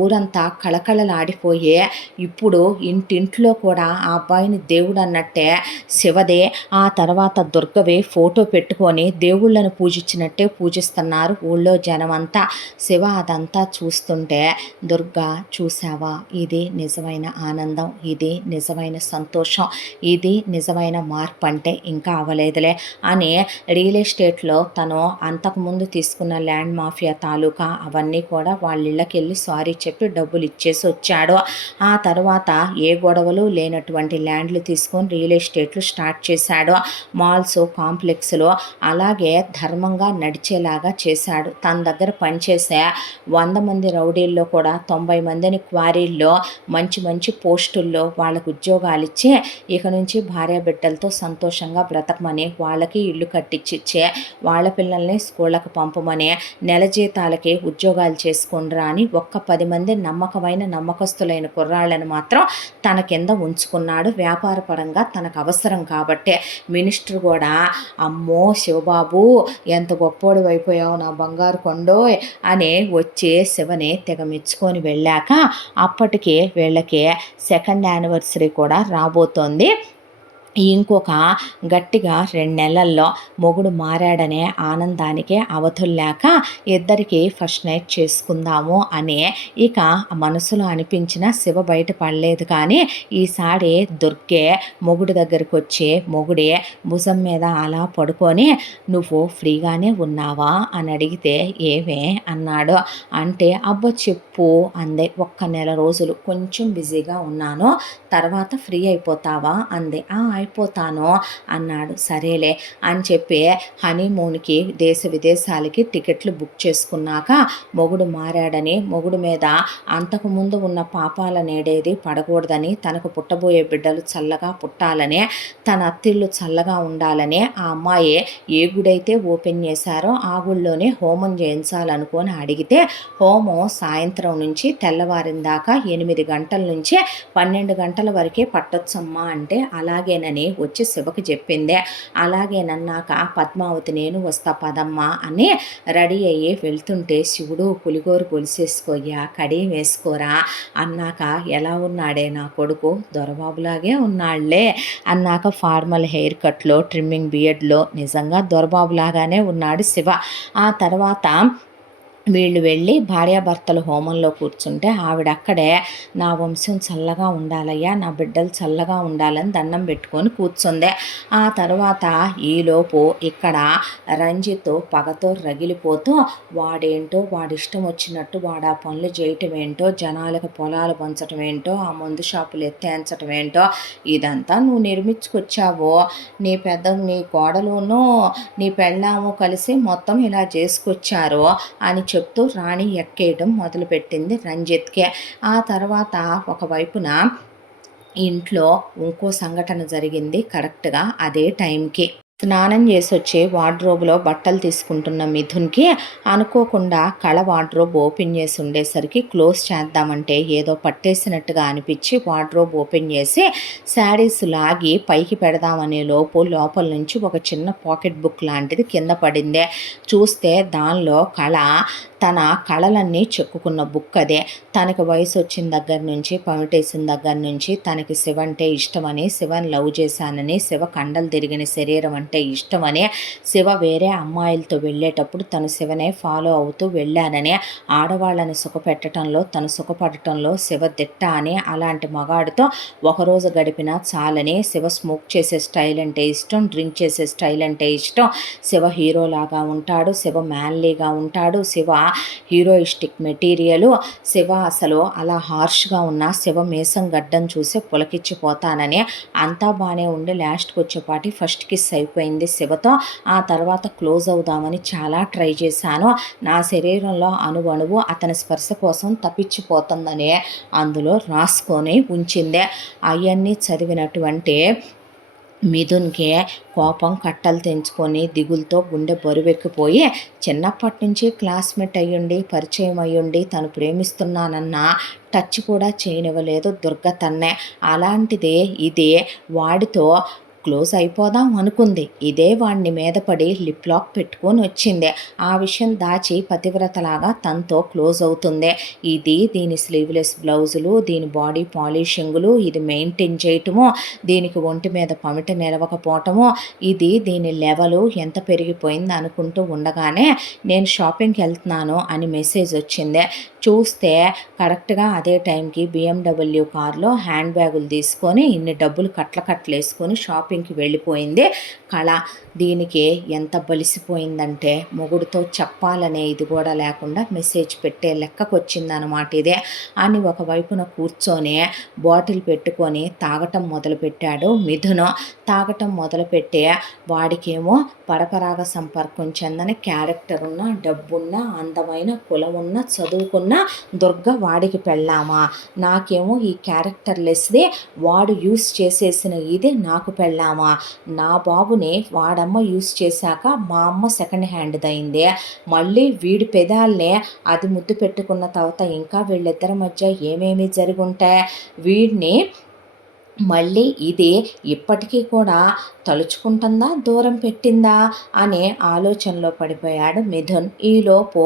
ఊరంతా కళకళలాడిపోయే ఇప్పుడు ఇంటింట్లో కూడా ఆ అబ్బాయిని దేవుడు అన్నట్టే శివదే, ఆ తర్వాత దుర్గవే ఫోటో పెట్టుకొని దేవుళ్ళను పూజించినట్టే పూజిస్తున్నారు ఊళ్ళో జనమంతా. శివ అదంతా చూస్తుంటే, దుర్గా చూసావా, ఇది నిజమైన ఆనందం, ఇది నిజమైన సంతోషం, ఇది నిజమైన మార్పు అంటే ఇంకా అవలేదు అని రియల్ ఎస్టేట్లో తను అంతకుముందు తీసుకున్న ల్యాండ్ మాఫియా తాలూకా అవన్నీ కూడా వాళ్ళ ఇళ్ళకి వెళ్ళి సారీ చెప్పి డబ్బులు ఇచ్చేసి వచ్చాడు. ఆ తర్వాత ఏ గొడవలు లేనటువంటి ల్యాండ్లు తీసుకొని రియల్ ఎస్టేట్లు స్టార్ట్ చేశాడు. మాల్స్, కాంప్లెక్స్లో అలాగే ధర్మంగా నడిచేలాగా చేశాడు. తన దగ్గర పనిచేసే 100 మంది రౌడీల్లో కూడా 90 మందిని క్వారీల్లో మంచి మంచి పోస్టుల్లో వాళ్ళకు ఉద్యోగాలు ఇచ్చి ఇక నుంచి భార్యాబిడ్డలతో సంతోషంగా బ్రతకమని, వాళ్ళకి ఇల్లు కట్టించిచ్చే, వాళ్ళ పిల్లల్ని స్కూళ్ళకు పంపమని, నెల జీతాలకి ఉద్యోగాలు చేసుకుండ్రా అని ఒక్క 10 మంది నమ్మకస్తులైన కుర్రాళ్ళను మాత్రం తన కింద ఉంచుకున్నాడు. వ్యాపార పరంగా తనకు అవసరం కాబట్టే. మినిస్టర్ కూడా అమ్మో శివబాబు ఎంత గొప్పోడు అయిపోయావు నా బంగారు కొండో అని వచ్చి శివని తెగ మెచ్చుకొని వెళ్ళాక అప్పటికే వీళ్ళకి 2nd యానివర్సరీ కూడా రాబోతోంది. ఇంకొక గట్టిగా 2 నెలల్లో మొగుడు మారాడనే ఆనందానికి అవధుల్లాక ఇద్దరికి ఫస్ట్ నైట్ చేసుకుందాము అని ఇక మనసులో అనిపించిన శివ బయట పడలేదు. కానీ ఈసారి దుర్గే మొగుడు దగ్గరికి వచ్చి మొగుడే భుజం మీద అలా పడుకొని నువ్వు ఫ్రీగానే ఉన్నావా అని అడిగితే ఏమే అన్నాడు. అంటే అబ్బో చెప్పు అందే. 1 నెల రోజులు కొంచెం బిజీగా ఉన్నాను, తర్వాత ఫ్రీ అయిపోతావా అంది. అయిపోతాను అన్నాడు. సరేలే అని చెప్పి హనీమూన్కి దేశ విదేశాలకి టికెట్లు బుక్ చేసుకున్నాక మొగుడు మారాడని, మొగుడు మీద అంతకుముందు ఉన్న పాపాల నేడేది పడకూడదని, తనకు పుట్టబోయే బిడ్డలు చల్లగా పుట్టాలని, తన అత్తిళ్ళు చల్లగా ఉండాలని ఆ అమ్మాయి ఏ గుడైతే ఓపెన్ చేశారో ఆ గుళ్ళోనే హోమం చేయించాలనుకొని అడిగితే హోమం సాయంత్రం నుంచి తెల్లవారిన దాకా 8 గంటల నుంచి 12 గంటల వరకే పట్టొచ్చమ్మా అంటే అలాగేనని వచ్చి శివకి చెప్పిందే. అలాగేనన్నాక పద్మావతి నేను వస్తా పదమ్మా అని రెడీ అయ్యి వెళ్తుంటే శివుడు పులిగోరు గొలిసేసుకోయ్యా కడియం వేసుకోరా అన్నాక ఎలా ఉన్నాడే నా కొడుకు దొరబాబులాగే ఉన్నాళ్లే అన్నాక ఫార్మల్ హెయిర్ కట్లో ట్రిమ్మింగ్ బియర్డ్లో నిజంగా దొరబాబులాగానే ఉన్నాడు శివ. ఆ తర్వాత వీళ్ళు వెళ్ళి భార్యాభర్తలు హోమంలో కూర్చుంటే ఆవిడ అక్కడే నా వంశం చల్లగా ఉండాలయ్యా, నా బిడ్డలు చల్లగా ఉండాలని దండం పెట్టుకొని కూర్చుందే. ఆ తర్వాత ఈలోపు ఇక్కడ రంజిత్ పగతో రగిలిపోతూ వాడేంటో వాడిష్టం వచ్చినట్టు వాడు ఆ పనులు చేయటం ఏంటో, జనాలకు పొలాలు పంచటం ఏంటో, ఆ మందు షాపులు ఎత్తేంచటం ఏంటో ఇదంతా నువ్వు నిర్మించుకొచ్చావో, నీ కోడలును నీ పెళ్ళాము కలిసి మొత్తం ఇలా చేసుకొచ్చారో అని చెప్తూ రాణి ఎక్కేయడం మొదలుపెట్టింది రంజిత్కే. ఆ తర్వాత ఒకవైపున ఇంట్లో ఇంకో సంఘటన జరిగింది కరెక్ట్గా అదే టైంకి. స్నానం చేసి వచ్చి వార్డ్రోబ్లో బట్టలు తీసుకుంటున్న మిథున్కి అనుకోకుండా కళ వార్డ్రోబ్ ఓపెన్ చేసి ఉండేసరికి క్లోజ్ చేద్దామంటే ఏదో పట్టేసినట్టుగా అనిపించి వార్డ్రోబ్ ఓపెన్ చేసి శారీస్ లాగి పైకి పెడదామనే లోపల నుంచి ఒక చిన్న పాకెట్ బుక్ లాంటిది కింద పడిందే. చూస్తే దానిలో కళ తన కళలన్నీ చెక్కుకున్న బుక్ అదే. తనకి వయసు వచ్చిన దగ్గర నుంచి, పమిటేసిన దగ్గర నుంచి తనకి శివ అంటే ఇష్టమని, శివని లవ్ చేశానని, శివ కండలు తిరిగిన శరీరం అంటే ఇష్టమని, శివ వేరే అమ్మాయిలతో వెళ్ళేటప్పుడు తను శివనే ఫాలో అవుతూ వెళ్ళానని, ఆడవాళ్ళని సుఖపెట్టడంలో తను సుఖపడటంలో శివ దిట్ట అని, అలాంటి మగాడితో ఒకరోజు గడిపినా చాలని, శివ స్మోక్ చేసే స్టైల్ అంటే ఇష్టం, డ్రింక్ చేసే స్టైల్ అంటే ఇష్టం, శివ హీరోలాగా ఉంటాడు, శివ మ్యాన్లీగా ఉంటాడు, శివ హీరోయిస్టిక్ మెటీరియలు, శివ అసలు అలా హార్ష్గా ఉన్న శివ మీసం గడ్డం చూసి పులకిచ్చిపోతానని అంతా బాగానే ఉండి లాస్ట్కి వచ్చేపాటి ఫస్ట్ కిస్ అయిపోయింది శివతో. ఆ తర్వాత క్లోజ్ అవుదామని చాలా ట్రై చేశాను, నా శరీరంలో అణువణువు అతని స్పర్శ కోసం తప్పించిపోతుందని అందులో రాసుకొని ఉంచిందే. అవన్నీ చదివినటువంటి మిథున్కి కోపం కట్టలు తెంచుకొని దిగులతో గుండె బరువెక్కిపోయి చిన్నప్పటి నుంచి క్లాస్మేట్ అయ్యుండి పరిచయం అయ్యుండి తను ప్రేమిస్తున్నానన్న టచ్ కూడా చేయనివ్వలేదు దుర్గ తన్నే. అలాంటిదే ఇది వాడితో క్లోజ్ అయిపోదాం అనుకుంది, ఇదే వాడిని మీద పడి లిప్ లాక్ పెట్టుకొని వచ్చింది. ఆ విషయం దాచి పతివ్రతలాగా తనతో క్లోజ్ అవుతుంది. ఇది దీని స్లీవ్లెస్ బ్లౌజులు, దీని బాడీ పాలిషింగులు, ఇది మెయింటైన్ చేయటము, దీనికి ఒంటి మీద పమిట నిలవకపోవటము, ఇది దీని లెవెలు ఎంత పెరిగిపోయింది అనుకుంటూ ఉండగానే నేను షాపింగ్కి వెళ్తున్నాను అని మెసేజ్ వచ్చింది. చూస్తే కరెక్ట్గా అదే టైంకి BMW కార్లో హ్యాండ్ బ్యాగులు తీసుకొని ఇన్ని డబ్బులు కట్లేసుకొని షాపింగ్కి వెళ్ళిపోయింది కళ. దీనికి ఎంత బలిసిపోయిందంటే మొగుడుతో చెప్పాలనే ఇది కూడా లేకుండా మెసేజ్ పెట్టే లెక్కకు వచ్చిందనమాట ఇదే. అని ఒకవైపున కూర్చొని బాటిల్ పెట్టుకొని తాగటం మొదలుపెట్టాడు మిథును. తాగటం మొదలుపెట్టే వాడికేమో పరపరాగ సంపర్కం చెందని క్యారెక్టర్ ఉన్న, డబ్బున్న, అందమైన, కులం ఉన్న, చదువుకున్న దుర్గ వాడికి పెళ్ళామా, నాకేమో ఈ క్యారెక్టర్ లెస్దే వాడు యూస్ చేసేసిన ఇది నాకు పెళ్ళామా, నా బాబుని వాడమ్మ యూస్ చేశాక మా అమ్మ సెకండ్ హ్యాండ్ దయింది, మళ్ళీ వీడి పెదాలనే అది ముద్దు పెట్టుకున్న తర్వాత ఇంకా వీళ్ళిద్దరి మధ్య ఏమేమి జరిగి ఉంటాయి, వీడిని మళ్ళీ ఇది ఇప్పటికీ కూడా తలుచుకుంటుందా, దూరం పెట్టిందా అనే ఆలోచనలో పడిపోయాడు మిథున్. ఈలోపు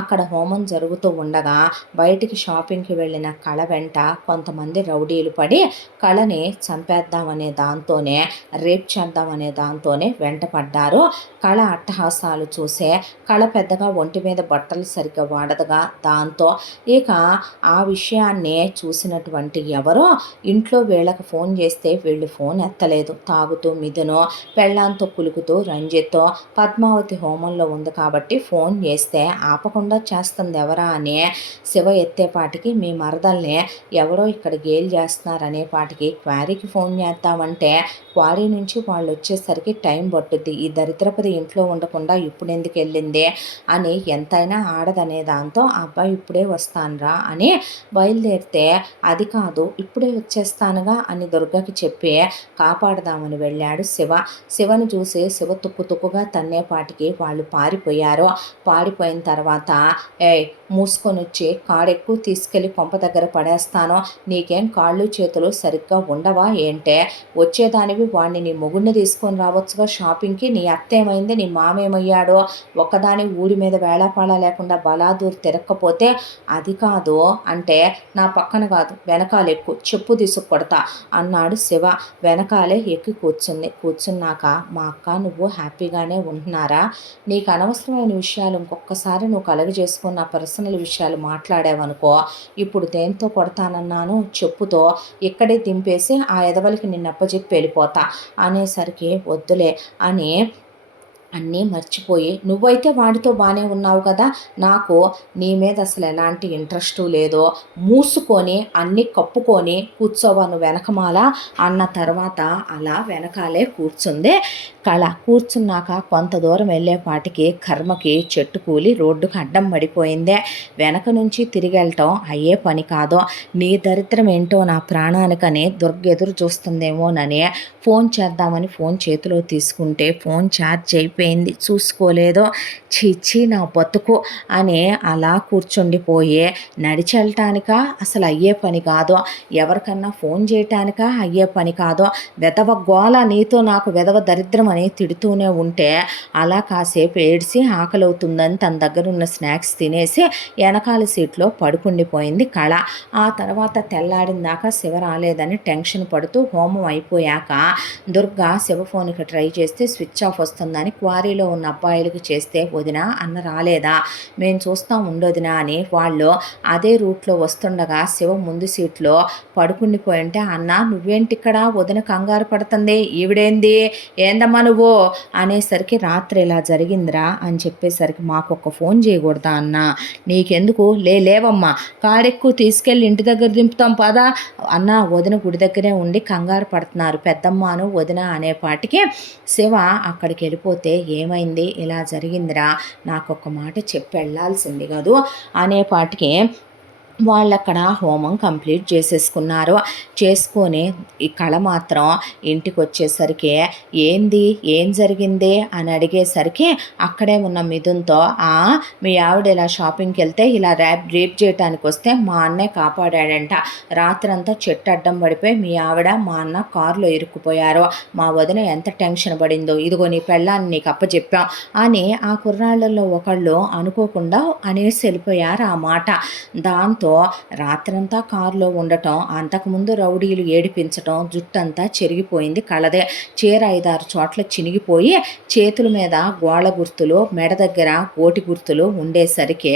అక్కడ హోమం జరుగుతూ ఉండగా బయటికి షాపింగ్కి వెళ్ళిన కళ వెంట కొంతమంది రౌడీలు పడి కళని చంపేద్దామనే దాంతోనే, రేప్ చేద్దామనే దాంతోనే వెంట పడ్డారు. కళ అట్టహాసాలు చూసే కళ పెద్దగా ఒంటి మీద బట్టలు సరిగ్గా వాడదుగా, దాంతో ఇక ఆ విషయాన్నే చూసినటువంటి ఎవరో ఇంట్లో వీళ్ళకి వాళ్ళకి ఫోన్ చేస్తే వీళ్ళు ఫోన్ ఎత్తలేదు. తాగుతూ మిథును, పెళ్ళాంతో కులుకుతూ రంజిత్తో, పద్మావతి హోమంలో ఉంది కాబట్టి ఫోన్ చేస్తే ఆపకుండా చేస్తుంది ఎవరా అని శివ ఎత్తేపాటికి మీ మరదల్ని ఎవరో ఇక్కడ గేల్ చేస్తున్నారనేపాటికి క్వారీకి ఫోన్ చేద్దామంటే క్వారీ నుంచి వాళ్ళు వచ్చేసరికి టైం పట్టుద్ది. ఈ దరిద్రపది ఇంట్లో ఉండకుండా ఇప్పుడు ఎందుకు వెళ్ళింది అని ఎంతైనా ఆడదనే దాంతో ఆ అబ్బాయి ఇప్పుడే వస్తానురా అని బయలుదేరితే అది కాదు ఇప్పుడే వచ్చేస్తానుగా అని దుర్గకి చెప్పి కాపాడదామని వెళ్ళాడు శివ. శివను చూసి శివ తుక్కుగా తన్నేపాటికి వాళ్ళు పారిపోయారు. పారిపోయిన తర్వాత మూసుకొని వచ్చి కాడెక్కువ తీసుకెళ్ళి కొంప దగ్గర పడేస్తాను, నీకేం కాళ్ళు చేతులు సరిగ్గా ఉండవా ఏంటే, వచ్చేదానివి వాడిని నీ మొగుడిని తీసుకొని రావచ్చుగా షాపింగ్కి, నీ అత్తేమైంది, నీ మామేమయ్యాడో, ఒక్కదాని ఊడి మీద వేళాపాళ లేకుండా బలాదూరు తిరక్కపోతే అది కాదు అంటే నా పక్కన కాదు వెనకాల ఎక్కువ చెప్పు తీసుకు కొడతా అన్నాడు శివ. వెనకాలే ఎక్కి కూర్చున్నాక మా అక్క నువ్వు హ్యాపీగానే ఉంటున్నారా, నీకు అనవసరమైన విషయాలు ఇంకొకసారి నువ్వు కలగజేసుకున్న పర్సనల్ విషయాలు మాట్లాడావనుకో ఇప్పుడు దేంతో కొడతానన్నాను చెప్పుతో ఇక్కడే దింపేసి ఆ ఎదవలకి నిన్నప్పచెప్పి వెళ్ళిపోతా అనేసరికి వద్దులే అని అన్నీ మర్చిపోయి నువ్వైతే వాడితో బాగానే ఉన్నావు కదా, నాకు నీ మీద అసలు ఎలాంటి ఇంట్రెస్టు లేదో, మూసుకొని అన్నీ కప్పుకొని కూర్చోవాను వెనకమాల అన్న తర్వాత అలా వెనకాలే కూర్చుంది కళ. కూర్చున్నాక కొంత దూరం వెళ్ళేపాటికి కర్మకి చెట్టు కూలి రోడ్డుకు అడ్డం పడిపోయిందే. వెనక నుంచి తిరిగి వెళ్ళటం అయ్యే పని కాదు. నీ దరిద్రం ఏంటో నా ప్రాణానికని దుర్గెదురు చూస్తుందేమోనని ఫోన్ చేద్దామని ఫోన్ చేతిలో తీసుకుంటే ఫోన్ ఛార్జ్ అయిపోయింది, చూసుకోలేదో. చీచి నా బతుకు అని అలా కూర్చుండిపోయే. నడిచి వెళ్ళటానికా అసలు అయ్యే పని కాదు, ఎవరికన్నా ఫోన్ చేయటానికా అయ్యే పని కాదు. వెధవ గోల నీతో నాకు వెధవ దరిద్రం అని తిడుతూనే ఉంటే అలా కాసేపు ఏడ్చి ఆకలవుతుందని తన దగ్గర ఉన్న స్నాక్స్ తినేసి వెనకాల సీట్లో పడుకుండిపోయింది కళ. ఆ తర్వాత తెల్లాడిన దాకా శివ రాలేదని టెన్షన్ పడుతూ హోమం అయిపోయాక దుర్గా శివ ఫోన్కి ట్రై చేస్తే స్విచ్ ఆఫ్ వస్తుందని క్వారీలో ఉన్న అబ్బాయిలకు చేస్తే వదినా అన్న రాలేదా, మేము చూస్తాం ఉండొదినా అని వాళ్ళు అదే రూట్లో వస్తుండగా శివ ముందు సీట్లో పడుకుండిపోయి ఉంటే అన్న నువ్వేంటి ఇక్కడ, వదిన కంగారు పడుతుంది, ఈవిడేంది, ఏందమ్మా నువ్వు అనేసరికి రాత్రి ఇలా జరిగిందిరా అని చెప్పేసరికి మాకు ఒక ఫోన్ చేయకూడదా అన్న, నీకెందుకు లేవమ్మా కారెక్కువ తీసుకెళ్ళి ఇంటి దగ్గర దింపుతాం పదా అన్న, వదిన గుడి దగ్గరే ఉండి కంగారు పడుతున్నారు పెద్దమ్మను వదిన అనేపాటికి శివ అక్కడికి వెళ్ళిపోతే ఏమైంది ఇలా జరిగిందిరా నాకు ఒక మాట చెప్పి వెళ్ళాల్సింది కదూ అనేపాటికి వాళ్ళక్కడ హోమం కంప్లీట్ చేసేసుకున్నారు. చేసుకొని ఈ కళ మాత్రం ఇంటికి వచ్చేసరికి ఏం జరిగింది అని అడిగేసరికి అక్కడే ఉన్న మిథున్తో మీ ఆవిడ ఇలా షాపింగ్కి వెళ్తే ఇలా రేప్ చేయడానికి వస్తే మా అన్నయ్య కాపాడాడంట, రాత్రంతా చెట్టు అడ్డం పడిపోయి మీ ఆవిడ మా అన్న కారులో ఇరుక్కుపోయారు, మా వదిన ఎంత టెన్షన్ పడిందో, ఇదిగో నీ పెళ్ళాన్ని నీకు అప్పచెప్పాం అని ఆ కుర్రాళ్ళల్లో ఒకళ్ళు అనుకోకుండా అనేసి వెళ్ళిపోయారు ఆ మాట. దాంతో రాత్రంతా కారులో ఉండటం, అంతకుముందు రౌడీలు ఏడిపించటం, జుట్టంతా చెరిగిపోయింది కళదే. చీర 5-6 చోట్ల చినిగిపోయి చేతుల మీద గోళ్ళ గుర్తులు, మెడ దగ్గర కోటి గుర్తులు ఉండేసరికి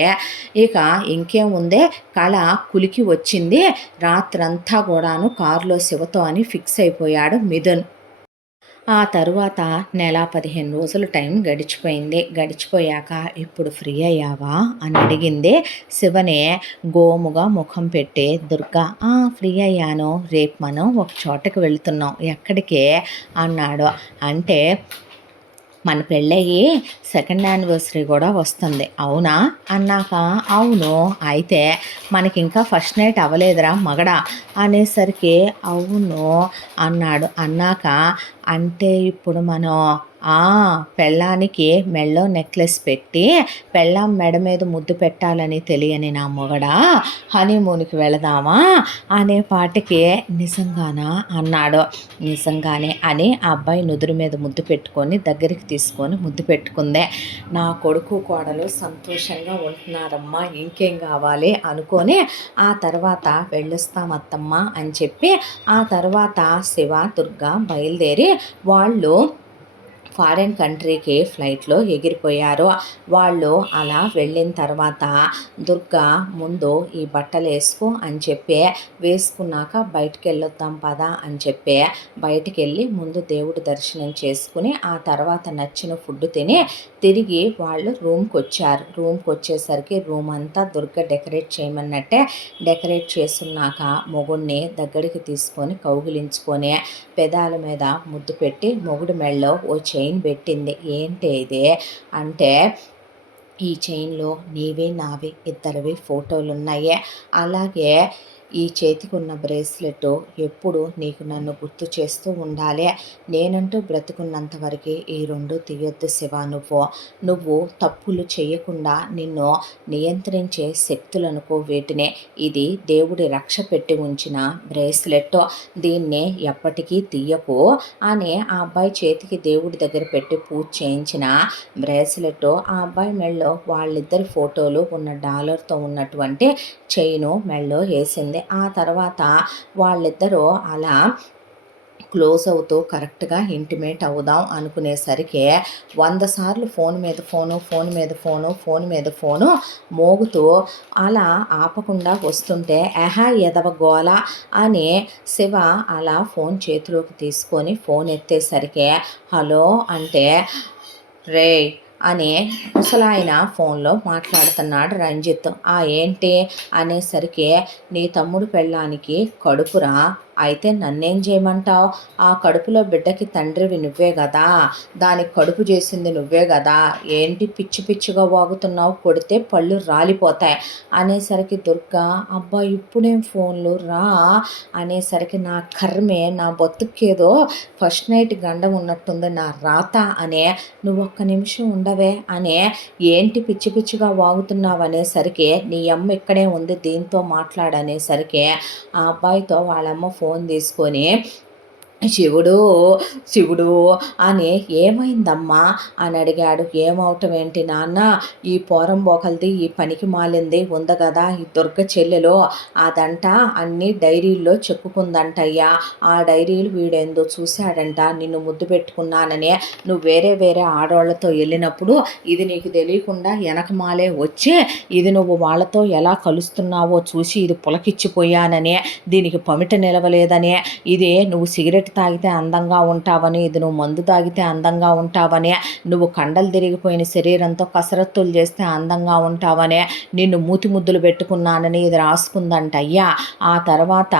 ఇక ఇంకేం ఉందే కళ కులికి వచ్చింది. రాత్రంతా కూడాను కారులో శివతో అని ఫిక్స్ అయిపోయాడు మిథున్. ఆ తరువాత 15 రోజులు టైం గడిచిపోయింది. గడిచిపోయాక ఇప్పుడు ఫ్రీ అయ్యావా అని అడిగింది శివనే గోముగా ముఖం పెట్టి. దుర్గా ఫ్రీ అయ్యాను, రేపు మనం ఒక చోటకి వెళ్తున్నాం, ఎక్కడికి అన్నాడు. అంటే మన పెళ్ళయ్యి 2nd యానివర్సరీ కూడా వస్తుంది అవునా అన్నాక అవును, అయితే మనకి ఇంకా ఫస్ట్ నైట్ అవ్వలేదురా మగడా అనేసరికి అవును అన్నాడు. అన్నాక అంటే ఇప్పుడు మనం పెళ్ళానికి మెళ్ళో నెక్లెస్ పెట్టి పెళ్ళాం మెడ మీద ముద్దు పెట్టాలని తెలియని నా మొగడా హనీమూన్కి వెళదామా అనే పాటికి నిజంగానా అన్నాడు. నిజంగానే అని ఆ అబ్బాయి నుదురు మీద ముద్దు పెట్టుకొని దగ్గరికి తీసుకొని ముద్దు పెట్టుకుందే. నా కొడుకు కోడలు సంతోషంగా ఉంటున్నారమ్మా, ఇంకేం కావాలి అనుకొని ఆ తర్వాత వెళ్ళొస్తామత్తమ్మా అని చెప్పి ఆ తర్వాత శివ దుర్గా బయలుదేరి వాళ్ళు ఫారిన్ కంట్రీకి ఫ్లైట్లో ఎగిరిపోయారు. వాళ్ళు అలా వెళ్ళిన తర్వాత దుర్గా ముందు ఈ బట్టలు వేసుకో అని చెప్పి, వేసుకున్నాక బయటికి వెళ్ళొద్దాం పదా అని చెప్పి బయటికి వెళ్ళి ముందు దేవుడి దర్శనం చేసుకుని ఆ తర్వాత నచ్చిన ఫుడ్ తిని తిరిగి వాళ్ళు రూమ్కి వచ్చేసరికి రూమ్ అంతా దుర్గ డెకరేట్ చేయమన్నట్టే డెకరేట్ చేస్తున్నాక మొగుడిని దగ్గరికి తీసుకొని కౌగిలించుకొని పెదాల మీద ముద్దు పెట్టి మొగుడు మెడలో ఓ చైన్ పెట్టింది. ఏంటి ఇది అంటే, ఈ చైన్లో నీవి నావి ఇద్దరివి ఫోటోలు ఉన్నాయి, అలాగే ఈ చేతికున్న బ్రేస్లెట్ ఎప్పుడు నీకు నన్ను గుర్తు చేస్తూ ఉండాలి. నేనంటూ బ్రతుకున్నంత వరకు ఈ రెండు తీయొద్దు శివ. నువ్వు తప్పులు చేయకుండా నిన్ను నియంత్రించే శక్తులనుకో వీటినే. ఇది దేవుడి రక్ష పెట్టి ఉంచిన బ్రేస్లెట్, దీన్ని ఎప్పటికీ తీయకు అని ఆ అబ్బాయి చేతికి దేవుడి దగ్గర పెట్టి పూజ చేయించిన బ్రేస్లెట్, ఆ అబ్బాయి మెడలో వాళ్ళిద్దరి ఫోటోలు ఉన్న డాలర్తో ఉన్నటువంటి చైను మెడలో వేసింది. ఆ తర్వాత వాళ్ళిద్దరూ అలా క్లోజ్ అవుతూ కరెక్ట్గా ఇంటిమేట్ అవుదాం అనుకునేసరికి 100 సార్లు ఫోన్ మీద ఫోను మోగుతూ అలా ఆపకుండా వస్తుంటే ఎదవ గోల అని శివ అలా ఫోన్ చేతిలోకి తీసుకొని ఫోన్ ఎత్తేసరికి హలో అంటే, రే అని ముసలాయన ఫోన్లో మాట్లాడుతున్నాడు రంజిత్. ఏంటి అనేసరికి, నీ తమ్ముడు పెళ్ళానికి కడుపురా, అయితే నన్నేం చేయమంటావు? ఆ కడుపులో బిడ్డకి తండ్రివి నువ్వే కదా, దానికి కడుపు చేసింది నువ్వే కదా, ఏంటి పిచ్చి పిచ్చిగా వాగుతున్నావు, కొడితే పళ్ళు రాలిపోతాయి అనేసరికి దుర్గా అబ్బా ఇప్పుడేం ఫోన్లు రా అనేసరికి, నా కర్మే, నా బతుకేదో ఫస్ట్ నైట్ గండం ఉన్నట్టుంది నా రాత అనే, నువ్వు ఒక్క నిమిషం ఉండవే అనే, ఏంటి పిచ్చి పిచ్చిగా వాగుతున్నావు అనేసరికి, నీ అమ్మ ఇక్కడే ఉంది దీంతో మాట్లాడనేసరికి ఆ అబ్బాయితో వాళ్ళమ్మ ఫోన్ తీసుకొని శివుడు అని ఏమైందమ్మా అని అడిగాడు. ఏమవటం ఏంటి నాన్న, ఈ పోరంబోకల్ది ఈ పనికి మాలింది ఉంది కదా ఈ దుర్గ చెల్లెలో, అదంట అన్నీ డైరీల్లో చెప్పుకుందంటయ్యా. ఆ డైరీలు వీడేందో చూశాడంట, నిన్ను ముద్దు పెట్టుకున్నానని నువ్వు వేరే ఆడవాళ్లతో వెళ్ళినప్పుడు ఇది నీకు తెలియకుండా వెనకమాలే వచ్చి ఇది నువ్వు వాళ్ళతో ఎలా కలుస్తున్నావో చూసి ఇది పులకిచ్చిపోయానని, దీనికి పమిట నిలవలేదని, ఇదే నువ్వు సిగరెట్ తాగితే అందంగా ఉంటావని, ఇది నువ్వు మందు తాగితే అందంగా ఉంటావని, నువ్వు కండలు తిరిగిపోయిన శరీరంతో కసరత్తులు చేస్తే అందంగా ఉంటావని, నిన్ను మూతి ముద్దులు పెట్టుకున్నానని ఇది రాసుకుందంటయ్యా. ఆ తర్వాత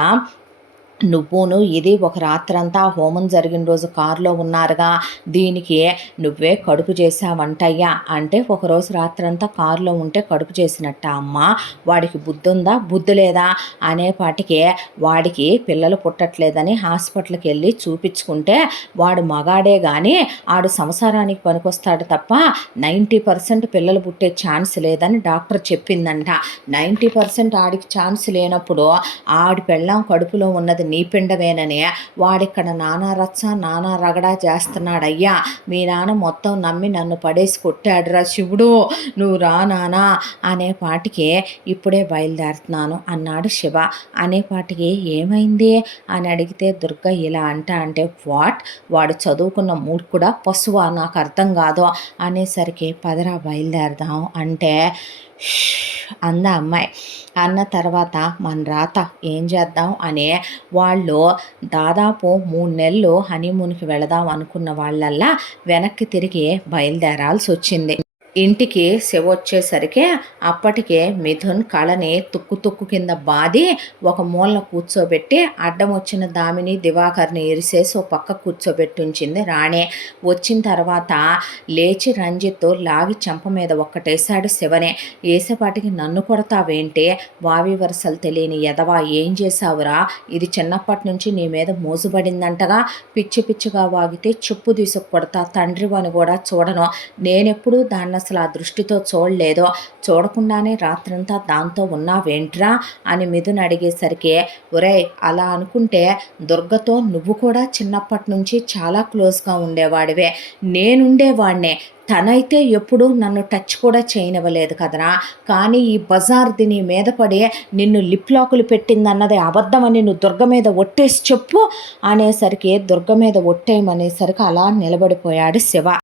నువ్వును ఇది ఒక రాత్రంతా హోమం జరిగిన రోజు కారులో ఉన్నారుగా, దీనికి నువ్వే కడుపు చేసావంటయ్యా. అంటే ఒకరోజు రాత్రంతా కారులో ఉంటే కడుపు చేసినట్ట అమ్మ, వాడికి బుద్ధి ఉందా బుద్ధి లేదా అనేపాటికి, వాడికి పిల్లలు పుట్టట్లేదని హాస్పిటల్కి వెళ్ళి చూపించుకుంటే వాడు మగాడే కానీ ఆడు సంసారానికి పనికొస్తాడు తప్ప 90% పిల్లలు పుట్టే ఛాన్స్ లేదని డాక్టర్ చెప్పిందంట. 90% ఆడికి ఛాన్స్ లేనప్పుడు ఆడి పెళ్ళాం కడుపులో ఉన్నది నీ పిండమేనని వాడిక్కడ నానా రచ్చ నానా రగడా చేస్తున్నాడయ్యా. మీ నాన్న మొత్తం నమ్మి నన్ను పడేసి కొట్టాడురా శివుడు, నువ్వు రా నానా అనేపాటికి ఇప్పుడే బయలుదేరుతున్నాను అన్నాడు శివ. అనేపాటికి ఏమైంది అని అడిగితే దుర్గ ఇలా అంటే వాడు చదువుకున్న మూర్ఖుడా పశువా నాకు అర్థం కాదు అనేసరికి పదరా బయలుదేరదాం అంటే అంద అమ్మాయి. అన్న తర్వాత మన రాత ఏం చేద్దాం అనే వాళ్ళు దాదాపు 3 నెలలు హనీమూన్కి వెళదాం అనుకున్న వాళ్ళల్లా వెనక్కి తిరిగి బయలుదేరాల్సి వచ్చింది. ఇంటికి శివ వచ్చేసరికి అప్పటికే మిథున్ కళని తుక్కు కింద బాది ఒక మూలన కూర్చోబెట్టి అడ్డం వచ్చిన దామిని దివాకర్ని ఇరిసేసి ఒక పక్క కూర్చోబెట్టి ఉంచింది రాణి. వచ్చిన తర్వాత లేచి రంజిత్ లాగి చెంప మీద ఒక్కటేశాడు శివనే. వేసేపాటికి నన్ను కొడతావేంటి, వావి వరసలు తెలియని ఎదవా, ఏం చేశావురా, ఇది చిన్నప్పటి నుంచి నీ మీద మోజుబడిందంటగా, పిచ్చిగా వాగితే చెప్పు తీసుకు కొడతా, తండ్రివని కూడా చూడను, నేనెప్పుడు దాన్ని అసలు ఆ దృష్టితో చూడలేదో, చూడకుండానే రాత్రంతా దాంతో ఉన్నావేంట్రా అని మిథున్ అడిగేసరికి, ఒరేయ్ అలా అనుకుంటే దుర్గతో నువ్వు కూడా చిన్నప్పటి నుంచి చాలా క్లోజ్గా ఉండేవాడివే, నేనుండేవాడినే, తనైతే ఎప్పుడూ నన్ను టచ్ కూడా చేయనివ్వలేదు కదరా, కానీ ఈ బజార్ది నీ మీద పడి నిన్ను లిప్ లాకులు పెట్టిందన్నది అబద్ధమని నువ్వు దుర్గ మీద ఒట్టేసి చెప్పు అనేసరికి, దుర్గ మీద ఒట్టేయమనేసరికి అలా నిలబడిపోయాడు శివ.